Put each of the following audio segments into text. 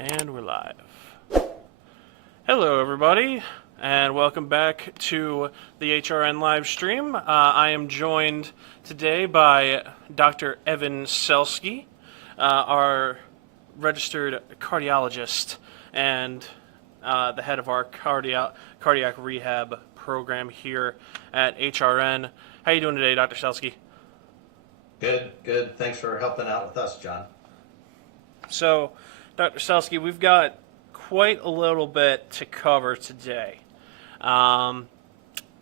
And we're live. Hello, everybody, and welcome back to the HRN live stream. I am joined today by Dr. Evan Selsky, our registered cardiologist and the head of our cardiac rehab program here at HRN. How are you doing today, Dr. Selsky? Good. Thanks for helping out with us, John. So, Dr. Selsky, we've got quite a little bit to cover today. The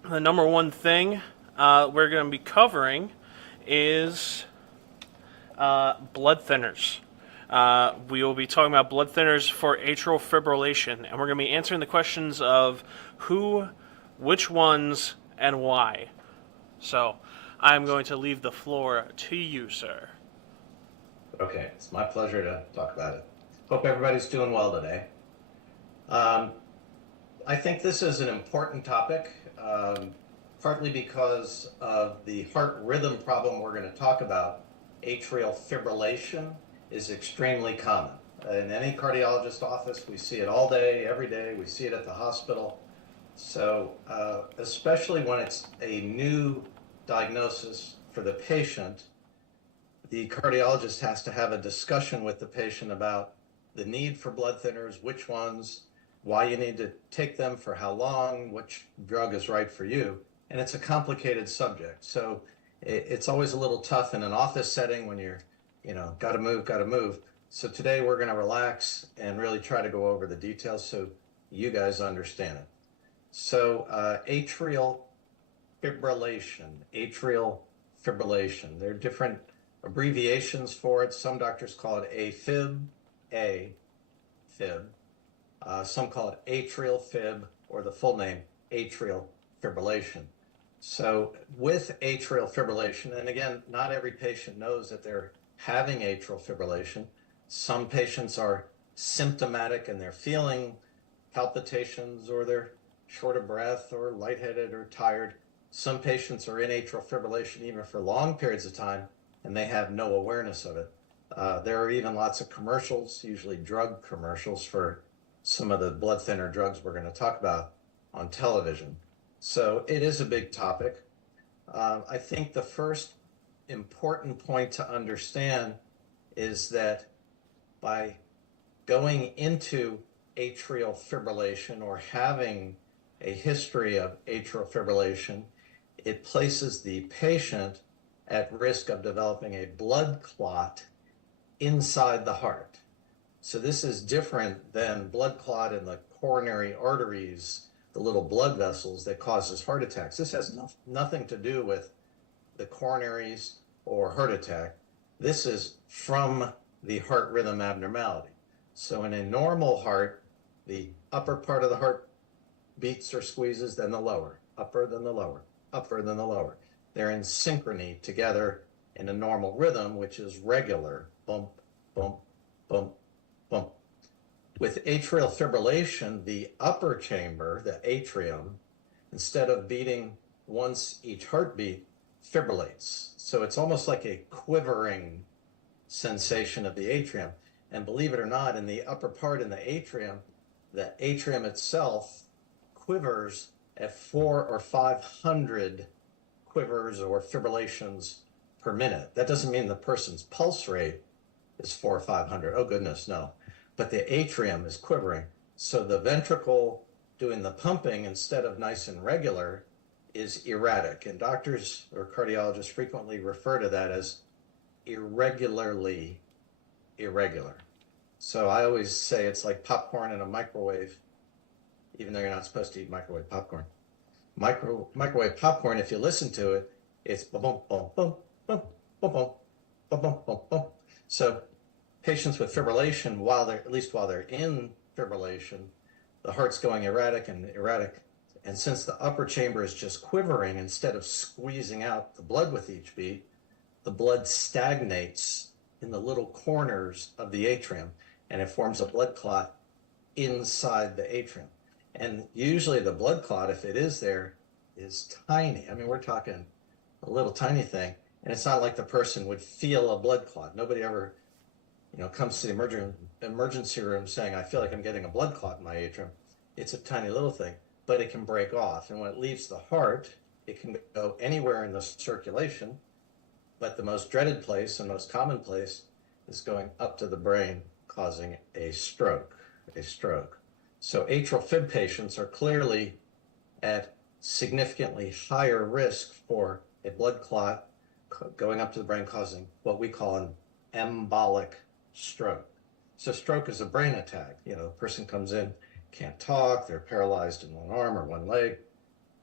number one thing we're going to be covering is blood thinners. We will be talking about blood thinners for atrial fibrillation, and we're going to be answering the questions of who, which ones, and why. So, I'm going to leave the floor to you, sir. Okay, it's my pleasure to talk about it. Hope everybody's doing well today. I think this is an important topic, partly because of the heart rhythm problem we're going to talk about. Atrial fibrillation is extremely common. In any cardiologist office, we see it all day, every day. We see it at the hospital. So especially when it's a new diagnosis for the patient, the cardiologist has to have a discussion with the patient about the need for blood thinners, which ones, why you need to take them, for how long, which drug is right for you. And it's a complicated subject. So it's always a little tough in an office setting when you're, gotta move. So today we're gonna relax and really try to go over the details so you guys understand it. So atrial fibrillation. There are different abbreviations for it. Some doctors call it AFib. Some call it atrial fib, or the full name, atrial fibrillation. So with atrial fibrillation, and again, not every patient knows that they're having atrial fibrillation. Some patients are symptomatic and they're feeling palpitations, or they're short of breath, or lightheaded, or tired. Some patients are in atrial fibrillation even for long periods of time, and they have no awareness of it. There are even lots of commercials, usually drug commercials, for some of the blood thinner drugs we're going to talk about on television. So it is a big topic. I think the first important point to understand is that by going into atrial fibrillation or having a history of atrial fibrillation, it places the patient at risk of developing a blood clot inside the heart. So this is different than blood clot in the coronary arteries, the little blood vessels that causes heart attacks. This has nothing to do with the coronaries or heart attack. This is from the heart rhythm abnormality. So in a normal heart, the upper part of the heart beats or squeezes, then the lower, upper, then the lower, upper, then the lower. They're in synchrony together in a normal rhythm, which is regular, bump, bump, bump, bump. With atrial fibrillation, the upper chamber, the atrium, instead of beating once each heartbeat, fibrillates. So it's almost like a quivering sensation of the atrium. And believe it or not, in the upper part in the atrium itself quivers at 400 or 500 quivers or fibrillations per minute. That doesn't mean the person's pulse rate is 400 or 500. Oh goodness, no. But the atrium is quivering. So the ventricle doing the pumping, instead of nice and regular, is erratic. And doctors or cardiologists frequently refer to that as irregularly irregular. So I always say it's like popcorn in a microwave, even though you're not supposed to eat microwave popcorn. Microwave popcorn, if you listen to it, it's bum bum bum bum bum bum bum bum bum bum bum. So patients with fibrillation, at least while they're in fibrillation, the heart's going erratic. And since the upper chamber is just quivering, instead of squeezing out the blood with each beat, the blood stagnates in the little corners of the atrium, and it forms a blood clot inside the atrium. And usually the blood clot, if it is there, is tiny. I mean, we're talking a little tiny thing, and it's not like the person would feel a blood clot. Nobody ever comes to the emergency room saying, I feel like I'm getting a blood clot in my atrium, it's a tiny little thing, but it can break off. And when it leaves the heart, it can go anywhere in the circulation, but the most dreaded place and most common place is going up to the brain, causing a stroke. So atrial fib patients are clearly at significantly higher risk for a blood clot going up to the brain, causing what we call an embolic stroke. So stroke is a brain attack. A person comes in, can't talk, they're paralyzed in one arm or one leg.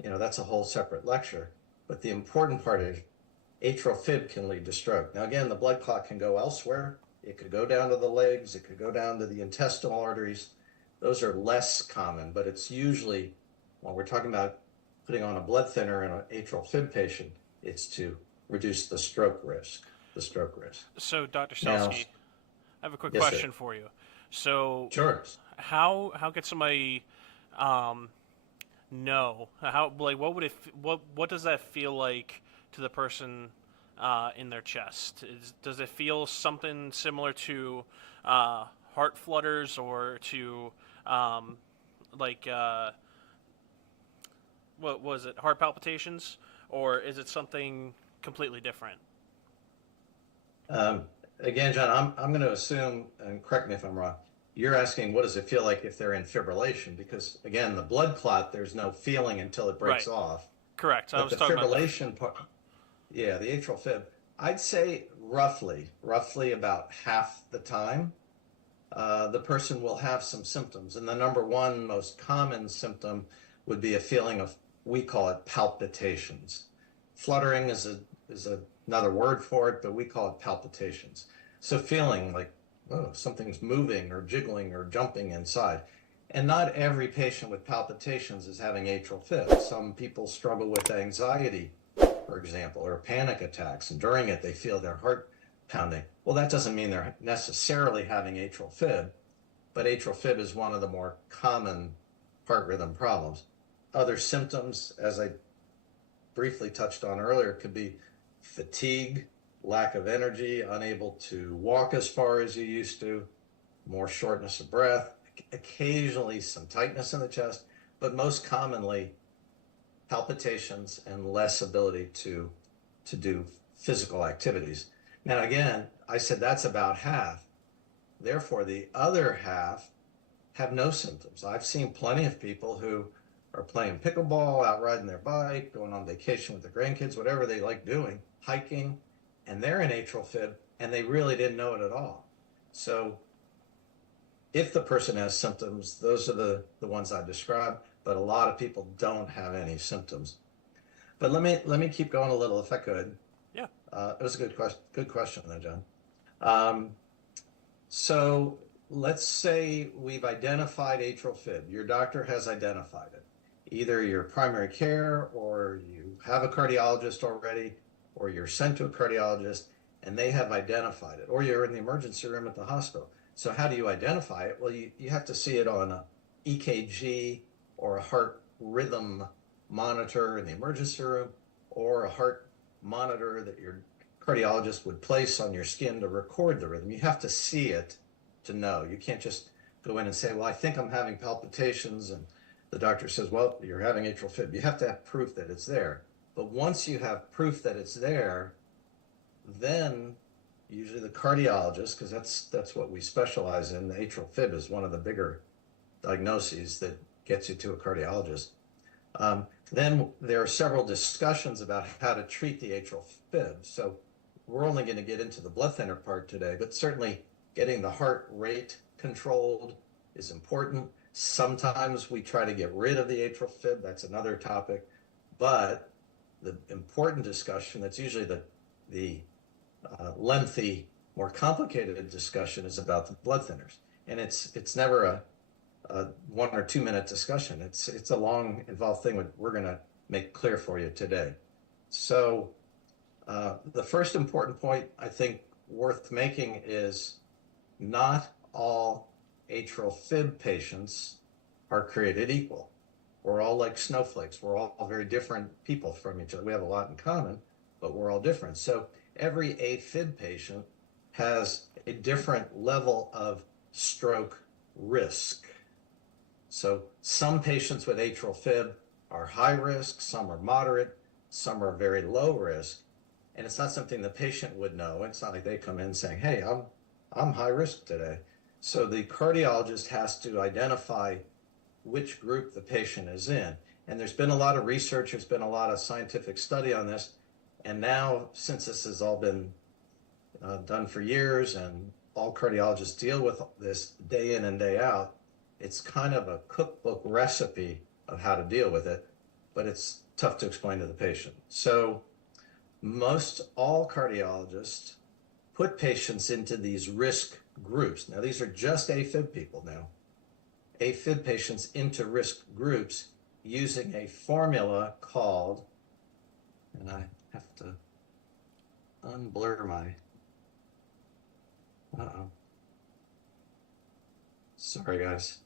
That's a whole separate lecture. But the important part is atrial fib can lead to stroke. Now, again, the blood clot can go elsewhere. It could go down to the legs. It could go down to the intestinal arteries. Those are less common, but it's usually, when we're talking about putting on a blood thinner in an atrial fib patient, it's to reduce the stroke risk. So, Dr. Now, Selsky, I have a quick yes, question sir. for you. So, Sure. how could somebody know what does that feel like to the person in their chest? Does it feel something similar to heart flutters or to like what was it, heart palpitations, or is it something completely different? Um, Again, John, I'm going to assume, and correct me if I'm wrong, you're asking what does it feel like if they're in fibrillation? Because again, the blood clot, there's no feeling until it breaks Right. off. Correct. I But was the talking about that. fibrillation part, yeah, the atrial fib, I'd say roughly about half the time, the person will have some symptoms. And the number one most common symptom would be a feeling of, we call it palpitations. Fluttering is another word for it, but we call it palpitations. So feeling like, oh, something's moving or jiggling or jumping inside. And not every patient with palpitations is having atrial fib. Some people struggle with anxiety, for example, or panic attacks, and during it they feel their heart pounding. Well, that doesn't mean they're necessarily having atrial fib, but atrial fib is one of the more common heart rhythm problems. Other symptoms, as I briefly touched on earlier, could be fatigue, lack of energy, unable to walk as far as you used to, more shortness of breath, occasionally some tightness in the chest, but most commonly palpitations and less ability to do physical activities. Now, again, I said that's about half. Therefore, the other half have no symptoms. I've seen plenty of people who are playing pickleball, out riding their bike, going on vacation with their grandkids, whatever they like doing, hiking, and they're in atrial fib, and they really didn't know it at all. So if the person has symptoms, those are the ones I described, but a lot of people don't have any symptoms. But let me keep going a little if I could. Yeah. It was a good question there, John. So let's say we've identified atrial fib. Your doctor has identified it. Either your primary care, or you have a cardiologist already, or you're sent to a cardiologist and they have identified it, or you're in the emergency room at the hospital. So how do you identify it? Well, you have to see it on a EKG or a heart rhythm monitor in the emergency room, or a heart monitor that your cardiologist would place on your skin to record the rhythm. You have to see it to know. You can't just go in and say, well, I think I'm having palpitations, and the doctor says, well, you're having atrial fib. You have to have proof that it's there. But once you have proof that it's there, then usually the cardiologist, because that's what we specialize in, the atrial fib is one of the bigger diagnoses that gets you to a cardiologist. Then there are several discussions about how to treat the atrial fib. So we're only going to get into the blood thinner part today, but certainly getting the heart rate controlled is important. Sometimes we try to get rid of the atrial fib. That's another topic. But the important discussion, that's usually the lengthy, more complicated discussion, is about the blood thinners. And it's never a 1 or 2 minute discussion. It's a long, involved thing we're going to make clear for you today. So the first important point I think worth making is not all atrial fib patients are created equal. We're all like snowflakes. We're all very different people from each other. We have a lot in common, but we're all different. So every AFib patient has a different level of stroke risk. So some patients with atrial fib are high risk, some are moderate, some are very low risk. And it's not something the patient would know. It's not like they come in saying, hey, I'm high risk today. So the cardiologist has to identify which group the patient is in. And there's been a lot of research, there's been a lot of scientific study on this. And now, since this has all been done for years and all cardiologists deal with this day in and day out, it's kind of a cookbook recipe of how to deal with it, but it's tough to explain to the patient. So most all cardiologists put patients into these risk groups. Now, these are just AFib people now. AFib patients into risk groups using a formula called, and I have to unblur my, sorry guys,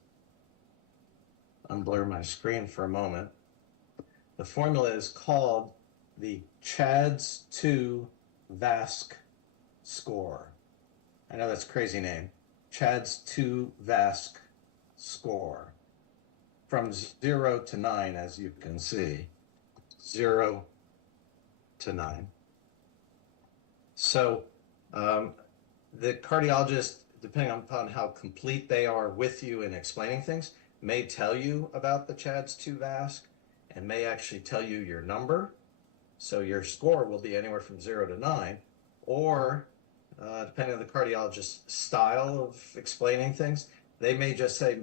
unblur my screen for a moment. The formula is called the CHADS-2 VASC score. I know that's a crazy name. CHADS-2 VASC score. From 0 to 9, as you can see. 0 to 9. So the cardiologist, depending upon how complete they are with you in explaining things, may tell you about the CHADS-2 VASC and may actually tell you your number. So your score will be anywhere from 0 to 9, or depending on the cardiologist's style of explaining things, they may just say,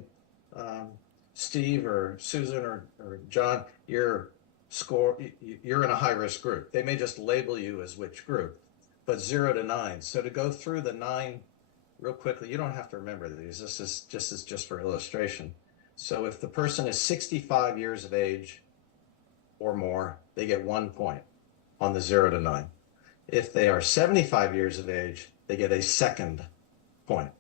Steve or Susan or John, your score, you're in a high-risk group. They may just label you as which group, but 0 to 9. So to go through the 9 real quickly, you don't have to remember these. This is just for illustration. So if the person is 65 years of age or more, they get 1 point on the 0 to 9. If they are 75 years of age, they get a second point.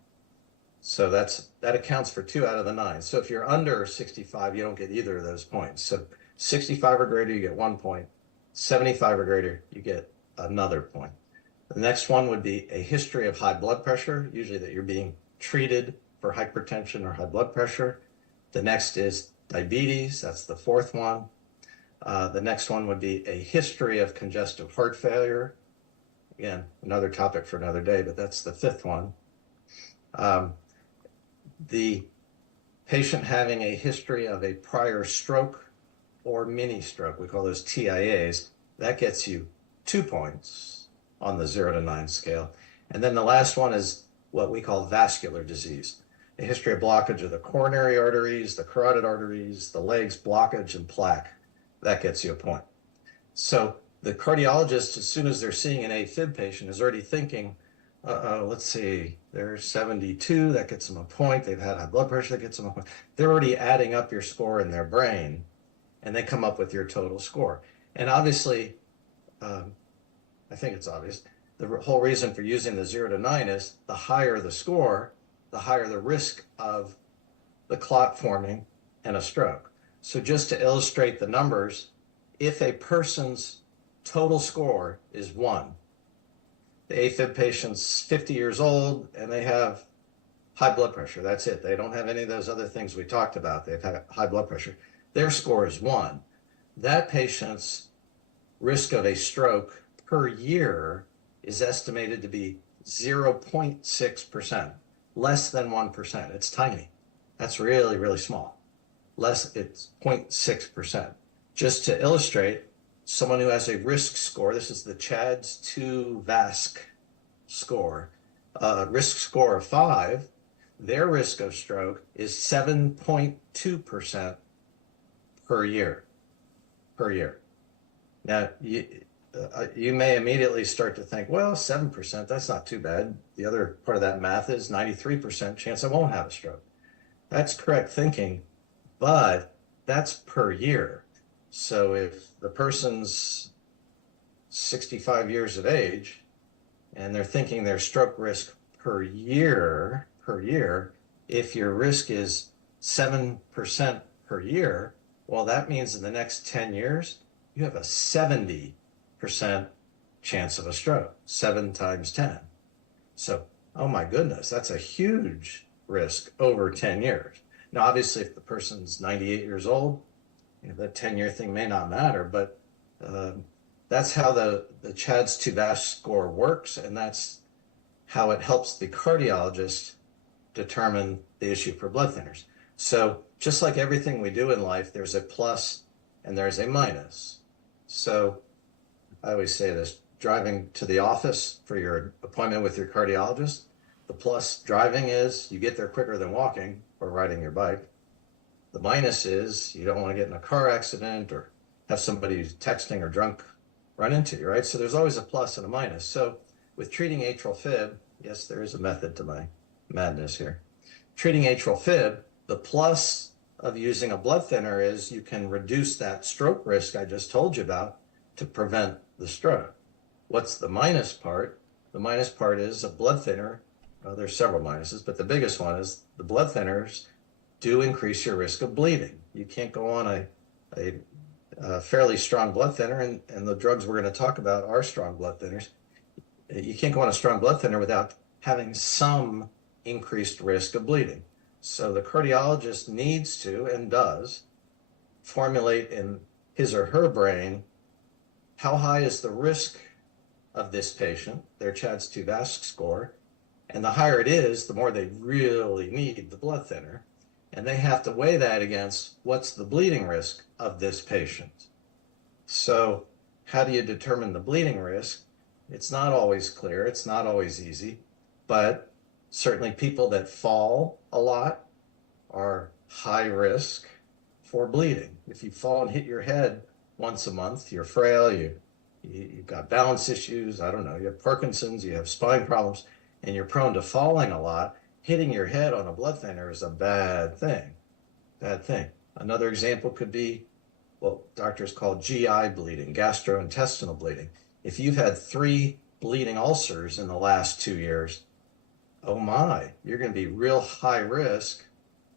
So that accounts for 2 out of the 9. So if you're under 65, you don't get either of those points. So 65 or greater, you get 1 point. 75 or greater, you get another point. The next one would be a history of high blood pressure, usually that you're being treated for hypertension or high blood pressure. The next is diabetes, that's the 4th one. The next one would be a history of congestive heart failure. Again, another topic for another day, but that's the 5th one. The patient having a history of a prior stroke or mini stroke, we call those TIAs, that gets you 2 points on the 0 to 9 scale. And then the last one is what we call vascular disease, a history of blockage of the coronary arteries, the carotid arteries, the legs, blockage and plaque. That gets you a point. So the cardiologist, as soon as they're seeing an AFib patient, is already thinking, let's see, they're 72, that gets them a point. They've had high blood pressure, that gets them a point. They're already adding up your score in their brain, and they come up with your total score. And obviously, I think it's obvious, the whole reason for using the 0 to 9 is the higher the score, the higher the risk of the clot forming and a stroke. So just to illustrate the numbers, if a person's total score is 1, the AFib patient's 50 years old and they have high blood pressure, that's it. They don't have any of those other things we talked about. They've had high blood pressure. Their score is 1. That patient's risk of a stroke per year is estimated to be 0.6%, less than 1%. It's tiny. That's really, really small. It's 0.6%. Just to illustrate, someone who has a risk score, this is the CHADS-2 VASC score, risk score of 5, their risk of stroke is 7.2% per year. Now, you may immediately start to think, well, 7%, that's not too bad. The other part of that math is 93% chance I won't have a stroke. That's correct thinking, but that's per year. So if the person's 65 years of age and they're thinking their stroke risk per year, if your risk is 7% per year, well, that means in the next 10 years, you have a 70% chance of a stroke, 7 times 10. So, oh my goodness, that's a huge risk over 10 years. Now, obviously, if the person's 98 years old, the 10-year thing may not matter, but that's how the CHADS 2 VASH score works, and that's how it helps the cardiologist determine the issue for blood thinners. So just like everything we do in life, there's a plus and there's a minus. So I always say this, driving to the office for your appointment with your cardiologist, the plus driving is you get there quicker than walking or riding your bike. The minus is you don't want to get in a car accident or have somebody who's texting or drunk run into you, right? So there's always a plus and a minus. So with treating atrial fib, yes, there is a method to my madness here. Treating atrial fib, the plus of using a blood thinner is you can reduce that stroke risk I just told you about to prevent the stroke. What's the minus part? The minus part is a blood thinner. Well, there's several minuses, but the biggest one is the blood thinners do increase your risk of bleeding. You can't go on a fairly strong blood thinner, and the drugs we're going to talk about are strong blood thinners. You can't go on a strong blood thinner without having some increased risk of bleeding. So the cardiologist needs to, and does, formulate in his or her brain how high is the risk of this patient, their CHADS 2 VASH score, and the higher it is, the more they really need the blood thinner. And they have to weigh that against what's the bleeding risk of this patient. So how do you determine the bleeding risk? It's not always clear, it's not always easy, but certainly people that fall a lot are high risk for bleeding. If you fall and hit your head once a month, you're frail, you've got balance issues, I don't know, you have Parkinson's, you have spine problems, and you're prone to falling a lot, hitting your head on a blood thinner is a bad thing. Bad thing. Another example could be what doctors call GI bleeding, gastrointestinal bleeding. If you've had 3 bleeding ulcers in the last 2 years, oh my, you're going to be real high risk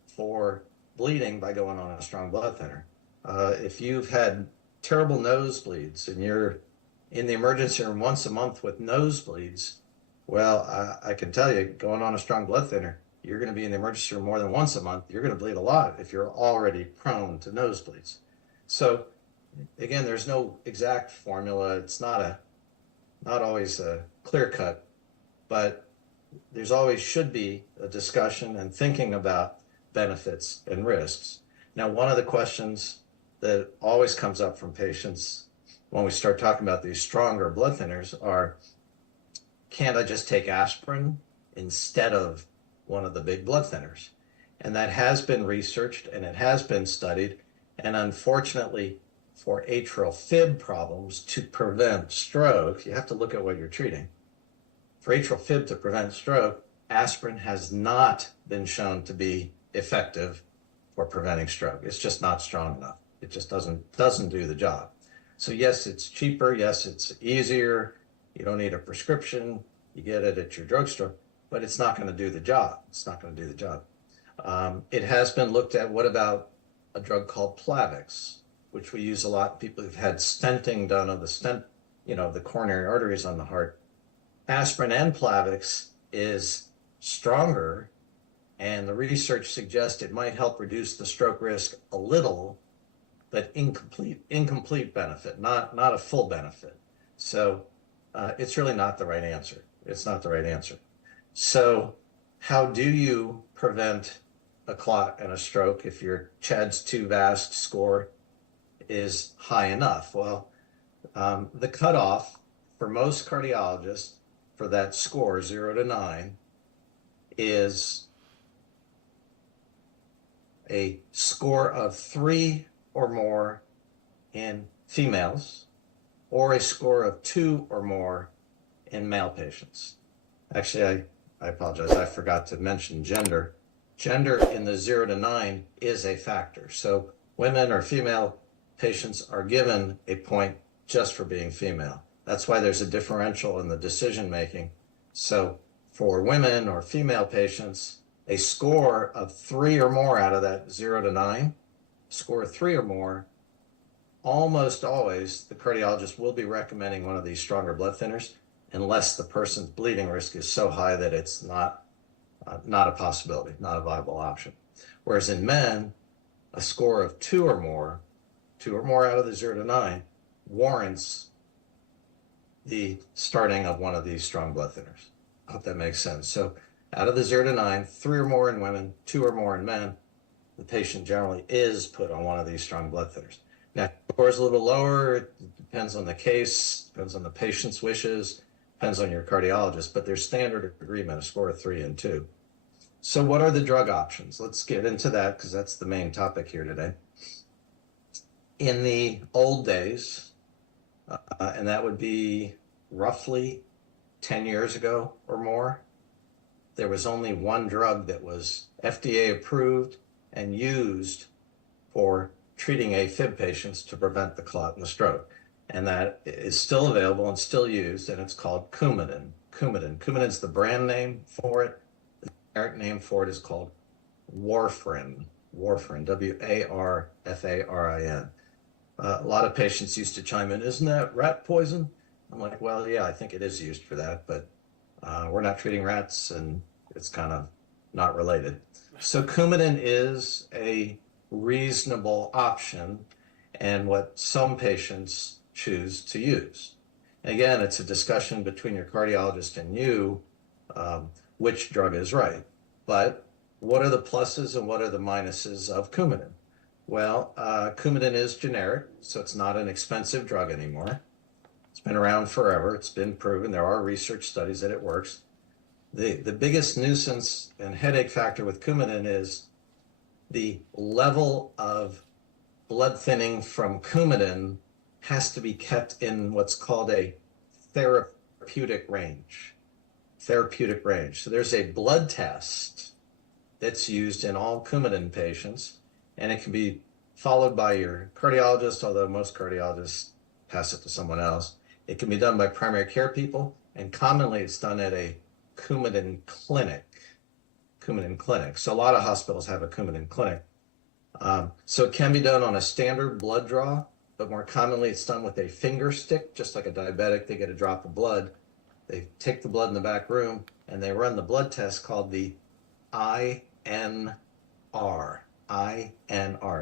for bleeding by going on a strong blood thinner. If you've had terrible nosebleeds and you're in the emergency room once a month with nosebleeds, well, I can tell you, going on a strong blood thinner, you're going to be in the emergency room more than once a month. You're going to bleed a lot if you're already prone to nosebleeds. So again, there's no exact formula. It's not always a clear cut, but there's always should be a discussion and thinking about benefits and risks. Now, one of the questions that always comes up from patients when we start talking about these stronger blood thinners are, can't I just take aspirin instead of one of the big blood thinners? And that has been researched and it has been studied. And unfortunately, for atrial fib problems to prevent stroke, you have to look at what you're treating. For atrial fib to prevent stroke, aspirin has not been shown to be effective for preventing stroke. It's just not strong enough. It just doesn't do the job. So yes, it's cheaper. Yes, it's easier. You don't need a prescription. You get it at your drugstore, but it's not going to do the job. It's not going to do the job. It has been looked at. What about a drug called Plavix, which we use a lot. People who've had stenting done of the stent, the coronary arteries on the heart. Aspirin and Plavix is stronger, and the research suggests it might help reduce the stroke risk a little, but incomplete benefit, not a full benefit. So it's really not the right answer. It's not the right answer. So how do you prevent a clot and a stroke if your CHADS 2 VASH score is high enough? Well, the cutoff for most cardiologists for that score, 0 to 9, is a score of 3 or more in females, or a score of 2 or more in male patients. Actually, I apologize, I forgot to mention gender. Gender in the 0 to 9 is a factor. So women or female patients are given a point just for being female. That's why there's a differential in the decision making. So for women or female patients, a score of 3 or more out of that 0 to 9, score 3 or more, almost always the cardiologist will be recommending one of these stronger blood thinners. unless the person's bleeding risk is so high that it's not a possibility, not a viable option. Whereas in men, a score of two or more out of the 0 to 9, warrants the starting of one of these strong blood thinners. I hope that makes sense. So out of the 0 to 9, 3 or more in women, 2 or more in men, the patient generally is put on one of these strong blood thinners. Now, if the score is a little lower, it depends on the case, depends on the patient's wishes, depends on your cardiologist, but there's standard agreement, a score of 3 and 2. So what are the drug options? Let's get into that because that's the main topic here today. In the old days, and that would be roughly 10 years ago or more, there was only one drug that was FDA approved and used for treating AFib patients to prevent the clot and the stroke. And that is still available and still used, and it's called Coumadin. Coumadin is the brand name for it. The generic name for it is called warfarin, W-A-R-F-A-R-I-N. A lot of patients used to chime in, isn't that rat poison? I'm like, well, yeah, I think it is used for that, but we're not treating rats, and it's kind of not related. So Coumadin is a reasonable option and what some patients choose to use. Again, it's a discussion between your cardiologist and you, which drug is right. But what are the pluses and what are the minuses of Coumadin? Well, Coumadin is generic, so it's not an expensive drug anymore. It's been around forever. It's been proven. There are research studies that it works. The biggest nuisance and headache factor with Coumadin is the level of blood thinning from Coumadin has to be kept in what's called a therapeutic range. So there's a blood test that's used in all Coumadin patients, and it can be followed by your cardiologist, although most cardiologists pass it to someone else. It can be done by primary care people, and commonly it's done at a Coumadin clinic. So a lot of hospitals have a Coumadin clinic. So it can be done on a standard blood draw, but more commonly it's done with a finger stick, just like a diabetic. They get a drop of blood. They take the blood in the back room, and they run the blood test called the INR,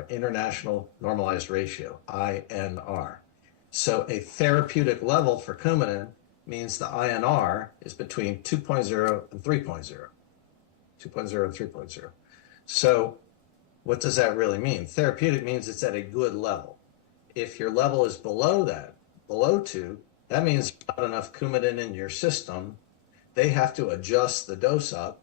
International Normalized Ratio, INR. So a therapeutic level for Coumadin means the INR is between 2.0 and 3.0. 2.0 and 3.0. So what does that really mean? Therapeutic means it's at a good level. If your level is below that, below 2, that means not enough Coumadin in your system. They have to adjust the dose up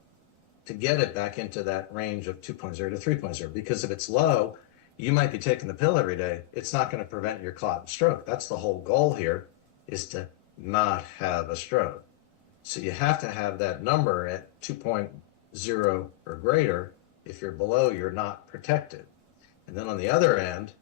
to get it back into that range of 2.0 to 3.0. Because if it's low, you might be taking the pill every day. It's not going to prevent your clot and stroke. That's the whole goal here, is to not have a stroke. So you have to have that number at 2.0 or greater. If you're below, you're not protected. And then on the other end,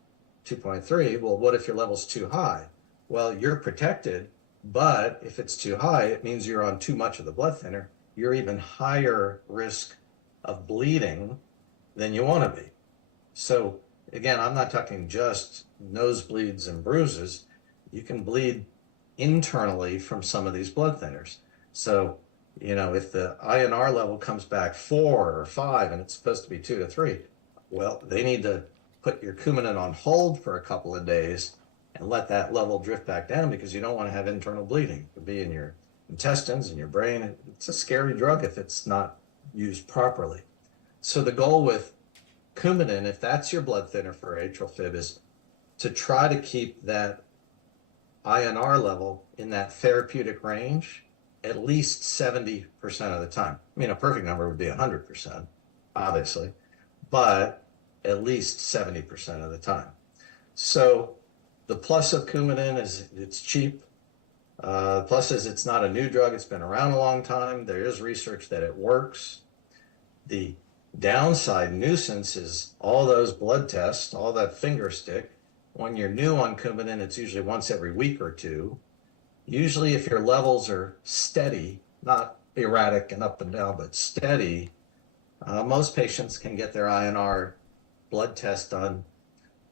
2.3, well, what if your level's too high? Well, you're protected, but if it's too high, it means you're on too much of the blood thinner. You're even higher risk of bleeding than you want to be. So again, I'm not talking just nosebleeds and bruises. You can bleed internally from some of these blood thinners. So, if the INR level comes back 4 or 5 and it's supposed to be 2 to 3, well, they need to put your Coumadin on hold for a couple of days and let that level drift back down, because you don't want to have internal bleeding. It could be in your intestines, in your brain. It's a scary drug if it's not used properly. So the goal with Coumadin, if that's your blood thinner for atrial fib, is to try to keep that INR level in that therapeutic range at least 70% of the time. I mean, a perfect number would be 100%, obviously, but at least 70% of the time. So the plus of Coumadin is it's cheap. The plus is it's not a new drug. It's been around a long time. There is research that it works. The downside nuisance is all those blood tests, all that finger stick. When you're new on Coumadin, it's usually once every week or two. Usually if your levels are steady, not erratic and up and down, but steady, most patients can get their INR blood test done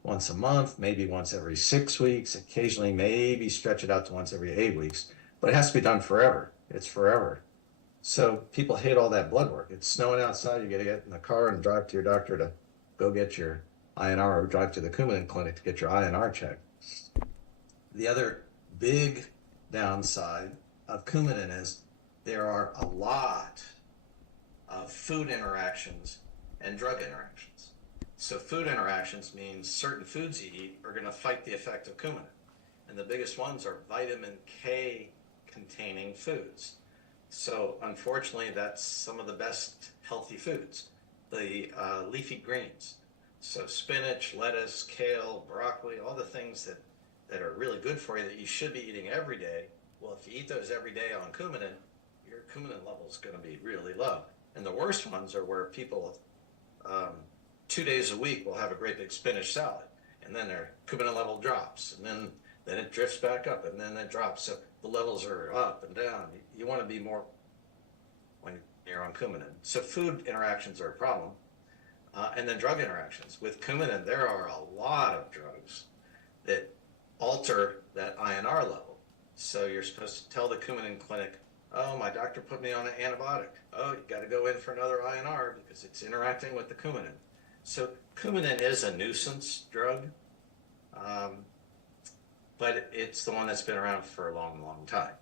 once a month, maybe once every 6 weeks, occasionally maybe stretch it out to once every 8 weeks. but it has to be done forever. It's forever. So people hate all that blood work. It's snowing outside. You got to get in the car and drive to your doctor to go get your INR, or drive to the Coumadin clinic to get your INR checked. The other big downside of Coumadin is there are a lot of food interactions and drug interactions. So food interactions means certain foods you eat are going to fight the effect of Coumadin. And the biggest ones are vitamin K containing foods. So unfortunately, that's some of the best healthy foods, the leafy greens. So spinach, lettuce, kale, broccoli, all the things that are really good for you that you should be eating every day. Well, if you eat those every day on Coumadin, your Coumadin level is going to be really low. And the worst ones are where people 2 days a week will have a great big spinach salad, and then their Coumadin level drops, and then it drifts back up, and then it drops. So the levels are up and down. You want to be more when you're on Coumadin. So food interactions are a problem. And then drug interactions. With Coumadin, there are a lot of drugs that alter that INR level. So you're supposed to tell the Coumadin clinic, oh, my doctor put me on an antibiotic. Oh, you got to go in for another INR because it's interacting with the Coumadin. So Coumadin is a nuisance drug, but it's the one that's been around for a long, long time.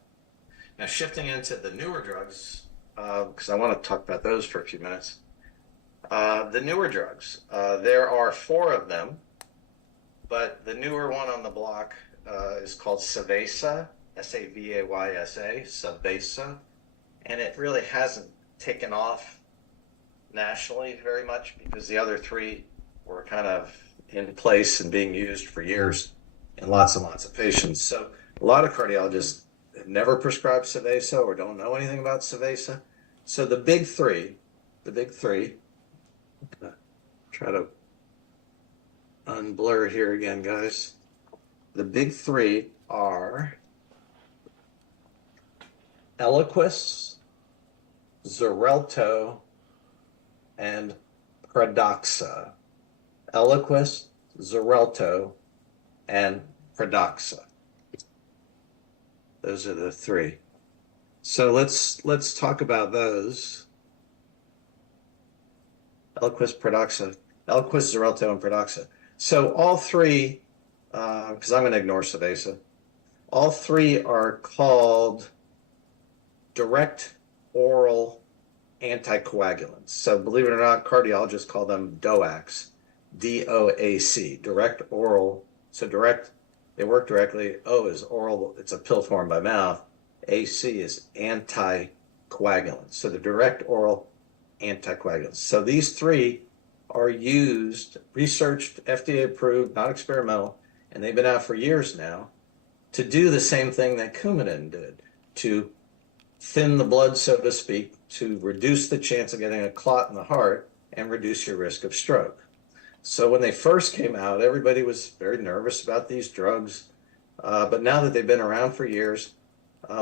Now, shifting into the newer drugs, because I want to talk about those for a few minutes. The newer drugs, there are 4 of them, but the newer one on the block is called Savaysa, S-A-V-A-Y-S-A, Savaysa, and it really hasn't taken off nationally very much because the other 3 were kind of in place and being used for years in lots and lots of patients. So a lot of cardiologists have never prescribed Savaysa or don't know anything about Savaysa. So the big three, try to unblur here again, guys. The big 3 are Eliquis, Xarelto, and Pradaxa. Eliquis, Xarelto, and Pradaxa. Those are the 3. So let's talk about those. Eliquis, Xarelto, and Pradaxa. So all 3, because I'm going to ignore Savaysa, all 3 are called direct oral anticoagulants. So believe it or not, cardiologists call them DOACs, D-O-A-C, direct oral. So direct, they work directly. O is oral, it's a pill form by mouth. AC is anticoagulant. So the direct oral anticoagulants. So these 3 are used, researched, FDA approved, not experimental, and they've been out for years now to do the same thing that Coumadin did, to thin the blood, so to speak, to reduce the chance of getting a clot in the heart and reduce your risk of stroke. So when they first came out, everybody was very nervous about these drugs, but now that they've been around for years,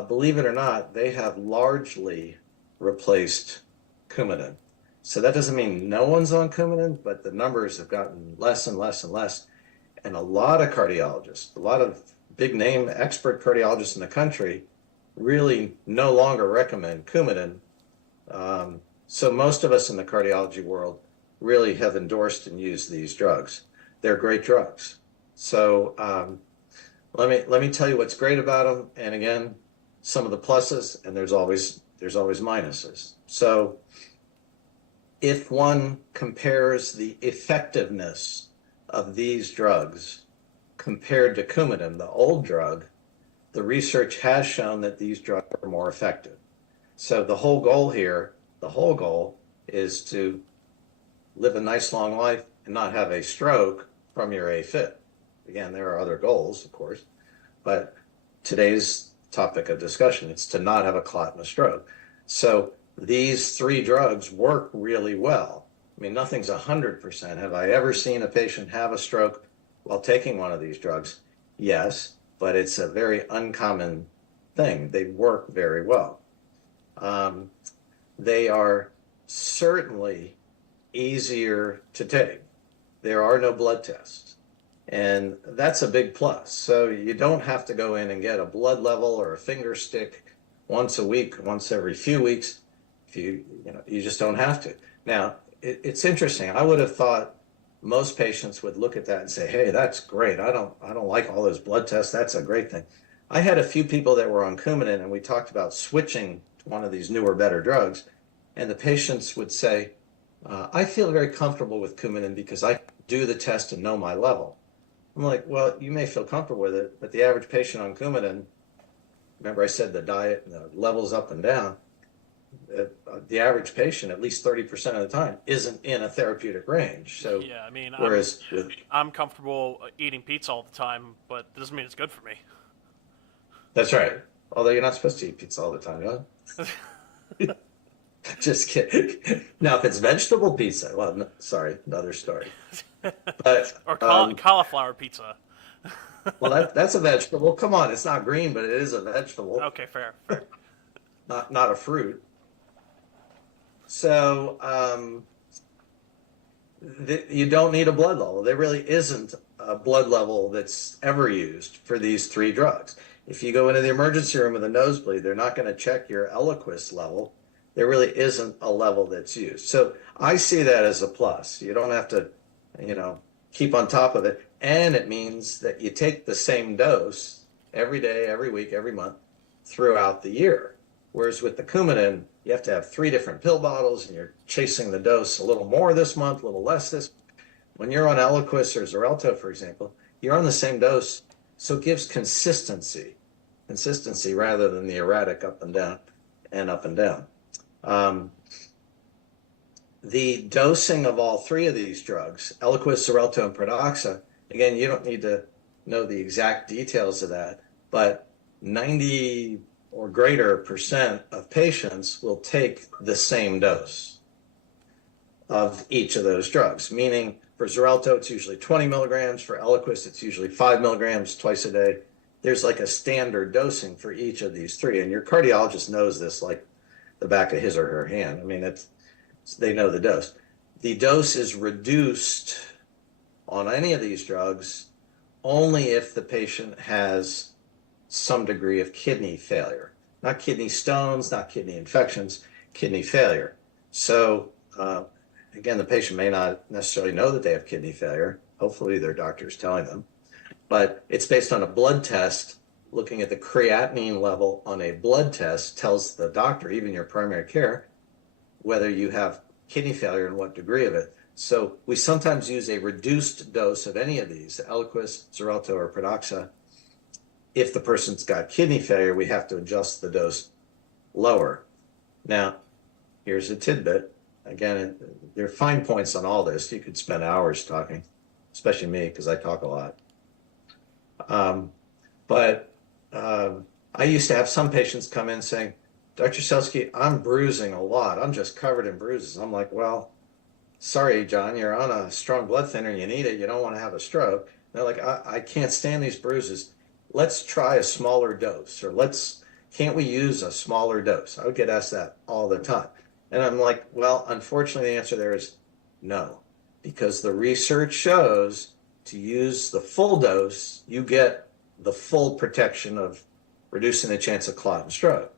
believe it or not, they have largely replaced Coumadin. So that doesn't mean no one's on Coumadin, but the numbers have gotten less and less and less. And a lot of cardiologists, a lot of big name expert cardiologists in the country really no longer recommend Coumadin. So most of us in the cardiology world really have endorsed and used these drugs. They're great drugs. So let me tell you what's great about them. And again, some of the pluses, and there's always minuses. So if one compares the effectiveness of these drugs compared to Coumadin, the old drug, the research has shown that these drugs are more effective. So the whole goal is to live a nice long life and not have a stroke from your AFib. Again, there are other goals, of course, but today's topic of discussion, it's to not have a clot and a stroke. So these 3 drugs work really well. I mean, nothing's 100%. Have I ever seen a patient have a stroke while taking one of these drugs? Yes, but it's a very uncommon thing. They work very well. They are certainly easier to take. There are no blood tests. And that's a big plus. So you don't have to go in and get a blood level or a finger stick once a week, once every few weeks. If you just don't have to. Now, it's interesting. I would have thought most patients would look at that and say, "Hey, that's great. I don't like all those blood tests. That's a great thing." I had a few people that were on Coumadin, and we talked about switching to one of these newer, better drugs, and the patients would say, "I feel very comfortable with Coumadin because I do the test and know my level." I'm like, "Well, you may feel comfortable with it, but the average patient on Coumadin, remember I said the diet and the levels up and down, the average patient, at least 30% of the time, isn't in a therapeutic range." So, Yeah, I mean, whereas I'm comfortable eating pizza all the time, but that doesn't mean it's good for me. that's right. Although you're not supposed to eat pizza all the time, huh? Just kidding. Now, if it's vegetable pizza, well, no, sorry, another story. But Or cauliflower pizza. well, that's a vegetable. Come on, it's not green, but it is a vegetable, Okay, fair, fair. not a fruit. So you don't need a blood level. There really isn't a blood level that's ever used for these three drugs. If you go into the emergency room with a nosebleed, they're not going to check your Eliquis level. There really isn't a level that's used. So I see that as a plus. You don't have to, keep on top of it. And it means that you take the same dose every day, every week, every month throughout the year. Whereas with the Coumadin, you have to have 3 different pill bottles and you're chasing the dose a little more this month, a little less this. When you're on Eliquis or Xarelto, for example, you're on the same dose. So it gives consistency rather than the erratic up and down and up and down. The dosing of all 3 of these drugs, Eliquis, Xarelto, and Pradaxa, again, you don't need to know the exact details of that, but 90 or greater % of patients will take the same dose of each of those drugs, meaning for Xarelto, it's usually 20 milligrams. For Eliquis, it's usually 5 milligrams twice a day. There's like a standard dosing for each of these 3, and your cardiologist knows this like the back of his or her hand. I mean, they know the dose. The dose is reduced on any of these drugs only if the patient has some degree of kidney failure. Not kidney stones, not kidney infections, kidney failure. So, again, the patient may not necessarily know that they have kidney failure. Hopefully their doctor is telling them. But it's based on a blood test. Looking at the creatinine level on a blood test tells the doctor, even your primary care, whether you have kidney failure and what degree of it. So we sometimes use a reduced dose of any of these, Eliquis, Xarelto, or Pradaxa. If the person's got kidney failure, we have to adjust the dose lower. Now, here's a tidbit. Again, there are fine points on all this. You could spend hours talking, especially me, because I talk a lot. I used to have some patients come in saying, "Dr. Selsky, I'm bruising a lot. I'm just covered in bruises." I'm like, "Well, sorry, John, you're on a strong blood thinner. You need it. You don't want to have a stroke." And they're like, I can't stand these bruises. Let's try a smaller dose, or can't we use a smaller dose? I would get asked that all the time. And I'm like, well, unfortunately, the answer there is no, because the research shows to use the full dose, you get the full protection of reducing the chance of clot and stroke.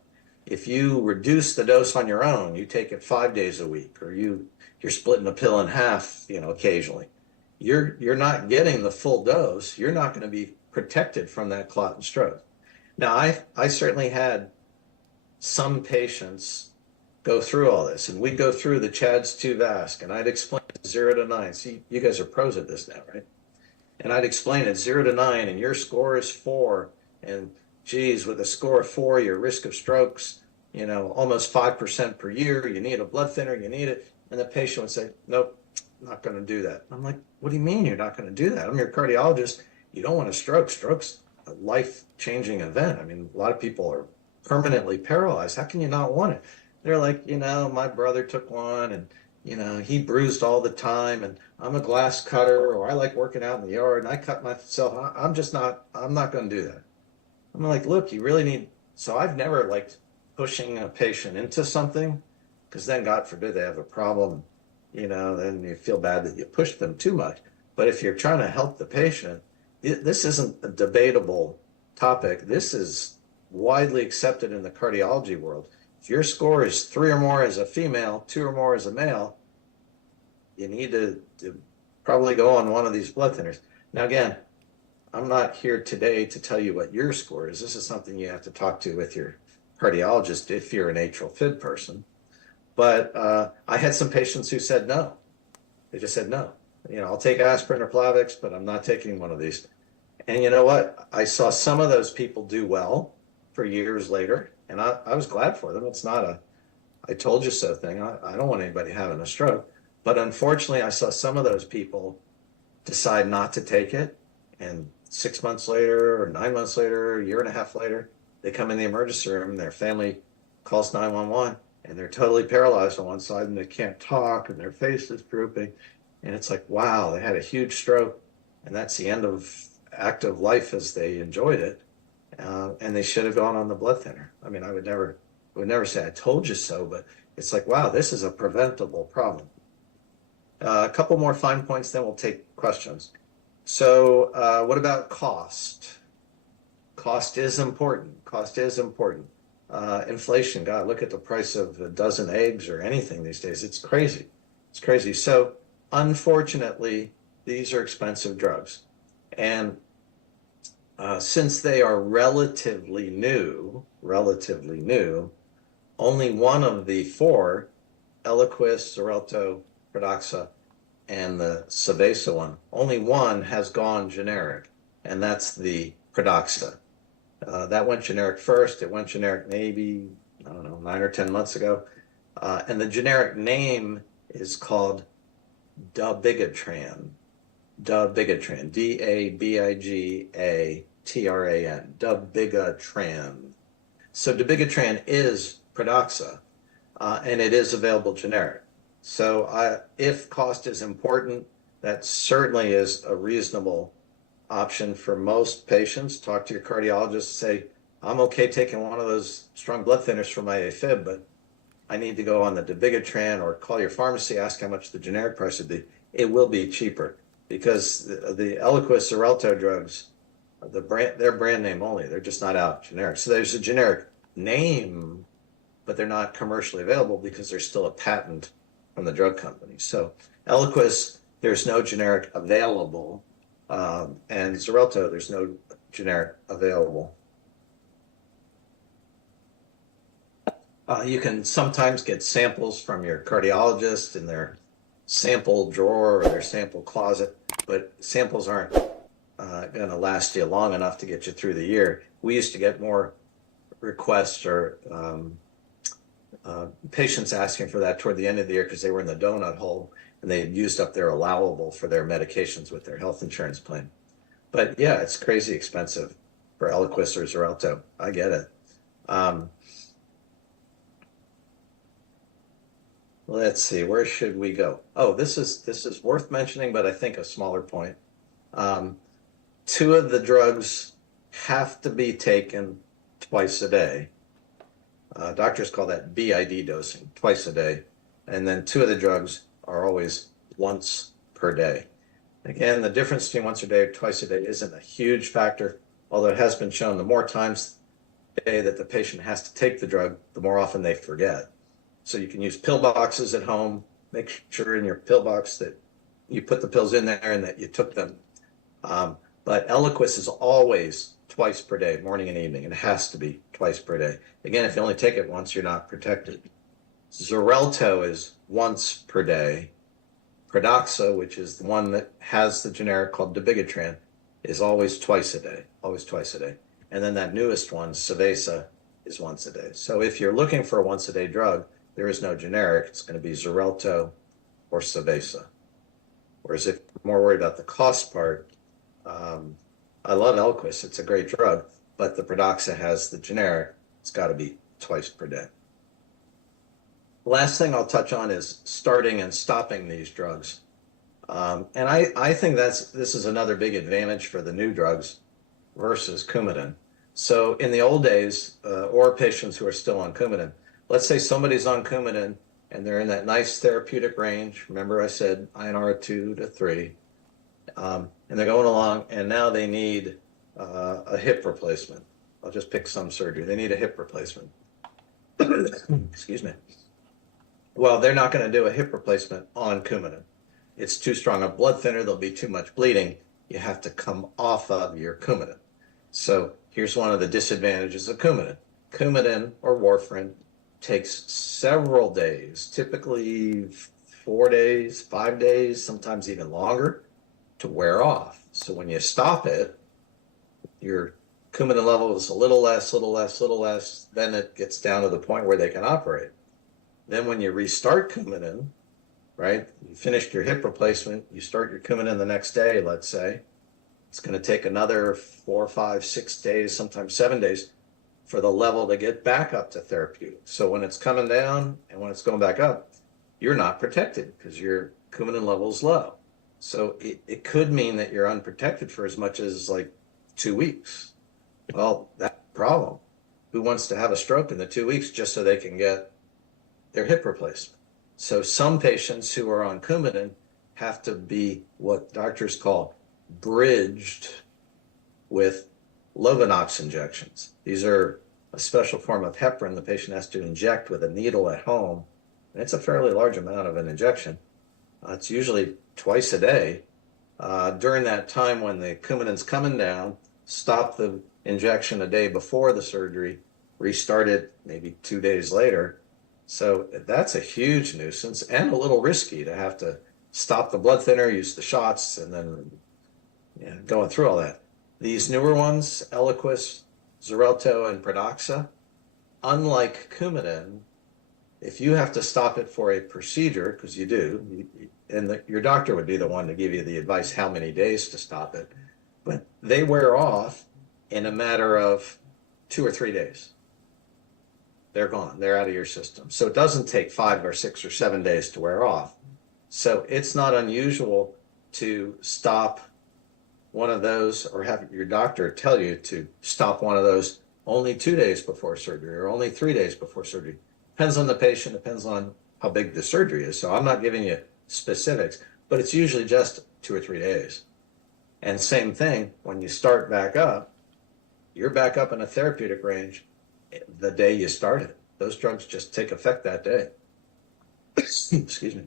If you reduce the dose on your own, you take it 5 days a week, or you're splitting a pill in half, occasionally, you're not getting the full dose. You're not going to be protected from that clot and stroke. Now, I certainly had some patients go through all this, and we'd go through the CHADS 2 VASC, and I'd explain 0 to 9. See, you guys are pros at this now, right? And I'd explain it 0 to 9, and your score is 4, and geez, with a score of 4, your risk of strokes, almost 5% per year. You need a blood thinner, you need it. And the patient would say, "Nope, not going to do that." I'm like, "What do you mean you're not going to do that? I'm your cardiologist. You don't want a stroke. Stroke's a life-changing event. I mean, a lot of people are permanently paralyzed. How can you not want it?" They're like, "My brother took one, and, he bruised all the time, and I'm a glass cutter, or I like working out in the yard, and I cut myself. I'm not going to do that." I'm like, "Look, you really need." So I've never liked pushing a patient into something, because then, God forbid, they have a problem, then you feel bad that you pushed them too much. But if you're trying to help the patient, this isn't a debatable topic. This is widely accepted in the cardiology world. If your score is 3 or more as a female, 2 or more as a male, you need to probably go on one of these blood thinners. Now, again, I'm not here today to tell you what your score is. This is something you have to talk to with your cardiologist if you're an atrial fib person. But I had some patients who said no. They just said no. I'll take aspirin or Plavix, but I'm not taking one of these. And you know what? I saw some of those people do well for years later, and I was glad for them. It's not a I told you so thing. I don't want anybody having a stroke. But unfortunately, I saw some of those people decide not to take it, and 6 months later or 9 months later, a year and a half later, they come in the emergency room and their family calls 911 and they're totally paralyzed on one side and they can't talk and their face is drooping. And it's like, wow, they had a huge stroke and that's the end of active life as they enjoyed it. And they should have gone on the blood thinner. I mean, I would never say I told you so, but it's like, wow, this is a preventable problem. A couple more fine points, then we'll take questions. So what about cost? Cost is important. Cost is important. Inflation, God, look at the price of a dozen eggs or anything these days. It's crazy. It's crazy. So unfortunately, these are expensive drugs. And since they are relatively new, only one of the four, Eliquis, Xarelto, Pradaxa, and the Savesa one, only one has gone generic, and that's the Pradaxa. That went generic first. It went generic maybe, I don't know, 9 or 10 months ago. And the generic name is called Dabigatran. Dabigatran. Dabigatran. Dabigatran. So Dabigatran is Pradaxa, and it is available generic. So if cost is important, that certainly is a reasonable option for most patients. Talk to your cardiologist, say, I'm okay taking one of those strong blood thinners for my AFib, but I need to go on the Dabigatran, or call your pharmacy, ask how much the generic price would be. It will be cheaper because the Eliquis, Xarelto drugs, they're brand name only. They're just not out generic. So there's a generic name, but they're not commercially available because there's still a patent from the drug company. So Eliquis, there's no generic available, and Xarelto, there's no generic available. You can sometimes get samples from your cardiologist in their sample drawer or their sample closet, but samples aren't going to last you long enough to get you through the year. We used to get more requests or patients asking for that toward the end of the year because they were in the donut hole and they had used up their allowable for their medications with their health insurance plan. But yeah, it's crazy expensive for Eliquis or Xarelto. I get it. Let's see, where should we go? Oh, this is worth mentioning, but I think a smaller point. 2 of the drugs have to be taken twice a day. Doctors call that BID dosing, twice a day. And then 2 of the drugs are always once per day. Again, the difference between once a day or twice a day isn't a huge factor, although it has been shown the more times a day that the patient has to take the drug, the more often they forget. So you can use pill boxes at home. Make sure in your pill box that you put the pills in there and that you took them. But Eliquis is always twice per day, morning and evening. It has to be twice per day. Again, if you only take it once, you're not protected. Xarelto is once per day. Pradaxa, which is the one that has the generic called Dabigatran, is always twice a day, always twice a day. And then that newest one, Savesa, is once a day. So if you're looking for a once a day drug, there is no generic. It's going to be Xarelto or Savesa. Whereas if you're more worried about the cost part, I love Eliquis. It's a great drug, but the Pradaxa has the generic. It's got to be twice per day. Last thing I'll touch on is starting and stopping these drugs. And I think this is another big advantage for the new drugs versus Coumadin. So in the old days, or patients who are still on Coumadin, let's say somebody's on Coumadin and they're in that nice therapeutic range. Remember I said INR 2 to 3. And they're going along, and now they need a hip replacement. I'll just pick some surgery. They need a hip replacement. Excuse me. Well, they're not going to do a hip replacement on Coumadin. It's too strong a blood thinner. There'll be too much bleeding. You have to come off of your Coumadin. So here's one of the disadvantages of Coumadin. Coumadin or warfarin takes several days, typically 4 days, 5 days, sometimes even longer, to wear off. So when you stop it, your Coumadin level is a little less, little less, little less. Then it gets down to the point where they can operate. Then when you restart Coumadin, right, you finished your hip replacement, you start your Coumadin the next day, let's say, it's going to take another 4, 5, 6 days, sometimes 7 days for the level to get back up to therapeutic. So when it's coming down and when it's going back up, you're not protected because your Coumadin level is low. So it could mean that you're unprotected for as much as like 2 weeks. Well, that's a problem. Who wants to have a stroke in the 2 weeks just so they can get their hip replacement? So some patients who are on Coumadin have to be what doctors call bridged with Lovenox injections. These are a special form of heparin the patient has to inject with a needle at home. And it's a fairly large amount of an injection. It's usually twice a day. During that time when the Coumadin's coming down, stop the injection a day before the surgery, restart it maybe 2 days later. So that's a huge nuisance and a little risky to have to stop the blood thinner, use the shots, and then going through all that. These newer ones, Eliquis, Xarelto, and Pradaxa, unlike Coumadin, if you have to stop it for a procedure, because you do, and your doctor would be the one to give you the advice how many days to stop it, but they wear off in a matter of 2 or 3 days. They're gone. They're out of your system. So it doesn't take 5 or 6 or 7 days to wear off. So it's not unusual to stop one of those or have your doctor tell you to stop one of those only 2 days before surgery or only 3 days before surgery. Depends on the patient, depends on how big the surgery is. So I'm not giving you specifics, but it's usually just 2 or 3 days. And same thing, when you start back up, you're back up in a therapeutic range the day you started. Those drugs just take effect that day. Excuse me.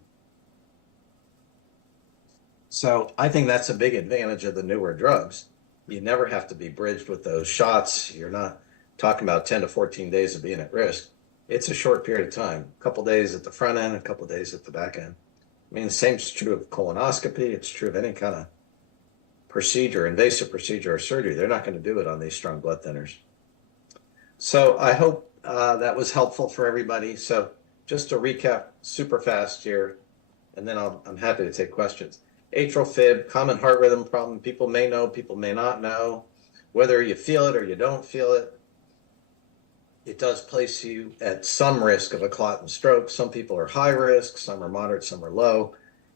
So I think that's a big advantage of the newer drugs. You never have to be bridged with those shots. You're not talking about 10 to 14 days of being at risk. It's a short period of time, a couple days at the front end, a couple days at the back end. I mean, the same is true of colonoscopy. It's true of any kind of procedure, invasive procedure or surgery. They're not going to do it on these strong blood thinners. So I hope that was helpful for everybody. So just to recap super fast here, and then I'm happy to take questions. Atrial fib, common heart rhythm problem. People may know, people may not know. Whether you feel it or you don't feel it, it does place you at some risk of a clot and stroke. Some people are high risk, some are moderate, some are low.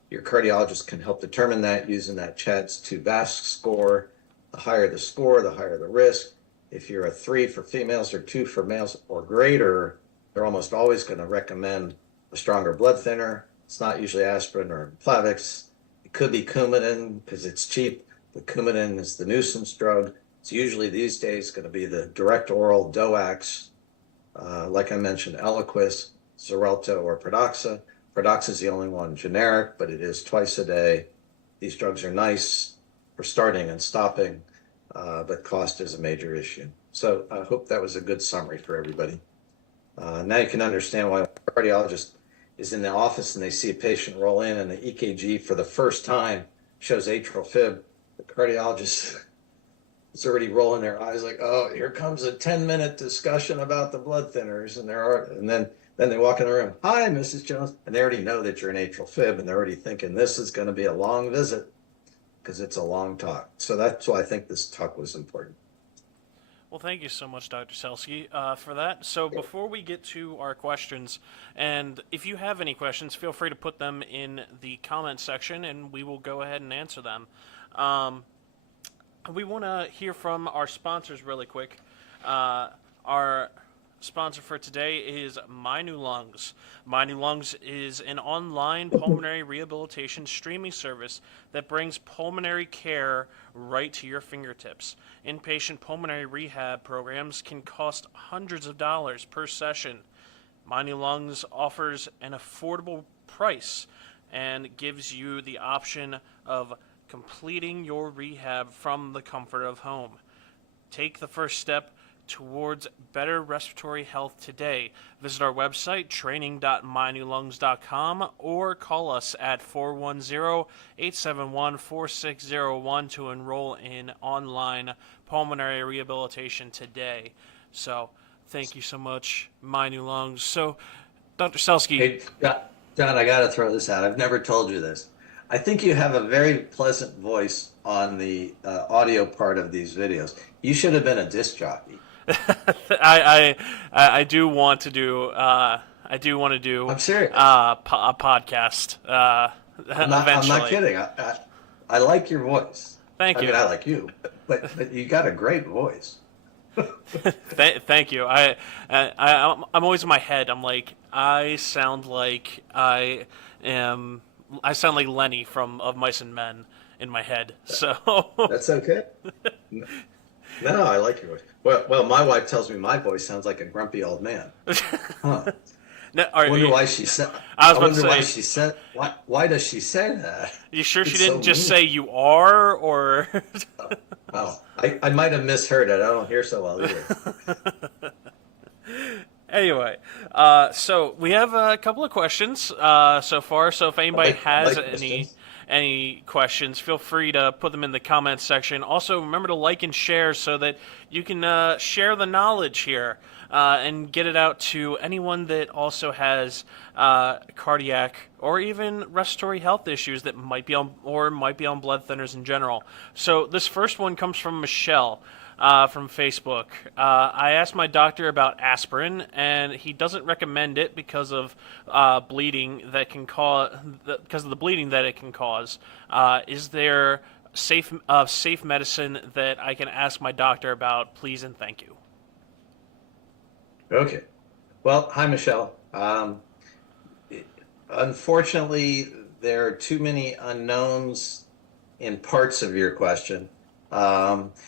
Your cardiologist can help determine that using that CHADS 2 VASC score. The higher the score, the higher the risk. If you're a 3 for females or 2 for males or greater, they're almost always going to recommend a stronger blood thinner. It's not usually aspirin or Plavix. It could be Coumadin because it's cheap, but Coumadin is the nuisance drug. It's usually these days going to be the direct oral DOACs, like I mentioned, Eliquis, Xarelto, or Pradaxa. Pradaxa is the only one generic, but it is twice a day. These drugs are nice for starting and stopping, but cost is a major issue. So I hope that was a good summary for everybody. Now you can understand why a cardiologist is in the office and they see a patient roll in and the EKG for the first time shows atrial fib. The cardiologist is already rolling their eyes like, oh, here comes a 10-minute discussion about the blood thinners. And then they walk in the room, hi, Mrs. Jones. And they already know that you're an atrial fib and they're already thinking this is going to be a long visit because it's a long talk. So that's why I think this talk was important. Well, thank you so much, Dr. Selsky, for that. So before we get to our questions, and if you have any questions, feel free to put them in the comment section, and we will go ahead and answer them. We want to hear from our sponsors really quick. Our sponsor for today is My New Lungs. My New Lungs is an online pulmonary rehabilitation streaming service that brings pulmonary care right to your fingertips. Inpatient pulmonary rehab programs can cost hundreds of dollars per session. My New Lungs offers an affordable price and gives you the option of completing your rehab from the comfort of home. Take the first step towards better respiratory health today. Visit our website, training.mynewlungs.com, or call us at 410-871-4601 to enroll in online pulmonary rehabilitation today. So, thank you so much, My New Lungs. So, Dr. Selsky. Hey, John, I got to throw this out. I've never told you this. I think you have a very pleasant voice on the audio part of these videos. You should have been a disc jockey. I do want to do I'm serious. a podcast I'm eventually. not kidding. I like your voice. Thank you. I mean, I like you, but you got a great voice. Thank you. I'm always in my head. I'm like, I sound like Lenny from Of Mice and Men in my head. So That's okay. No, I like your voice. Well, my wife tells me my voice sounds like a grumpy old man. Huh. No, I wonder why she said. I was I about to wonder why say, she said. Why does she say that? you sure she It's didn't so just mean. say you are, or? Oh, I might have misheard it. I don't hear so well either. Anyway, so we have a couple of questions so far. So if anybody has like questions. any questions, feel free to put them in the comments section. Also, remember to like and share so that you can share the knowledge here and get it out to anyone that also has cardiac or even respiratory health issues that might be on blood thinners in general. So this first one comes from Michelle. From Facebook. I asked my doctor about aspirin, and he doesn't recommend it because of bleeding that can cause because of the bleeding that it can cause. Is there safe medicine that I can ask my doctor about, please and thank you? Okay. Well, hi, Michelle. Unfortunately, there are too many unknowns in parts of your question.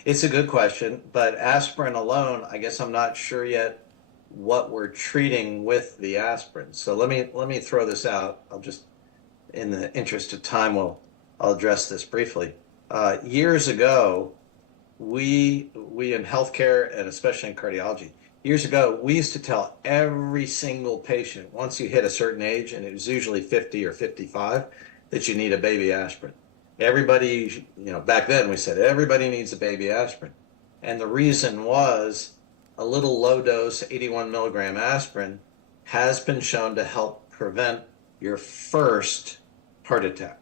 It's a good question, but aspirin alone, I guess I'm not sure yet what we're treating with the aspirin. So let me throw this out. I'll just, in the interest of time, I'll address this briefly. Years ago, we in healthcare and especially in cardiology, years ago, we used to tell every single patient once you hit a certain age, and it was usually 50 or 55, that you need a baby aspirin. Everybody, back then we said everybody needs a baby aspirin. And the reason was a little low dose 81 milligram aspirin has been shown to help prevent your first heart attack.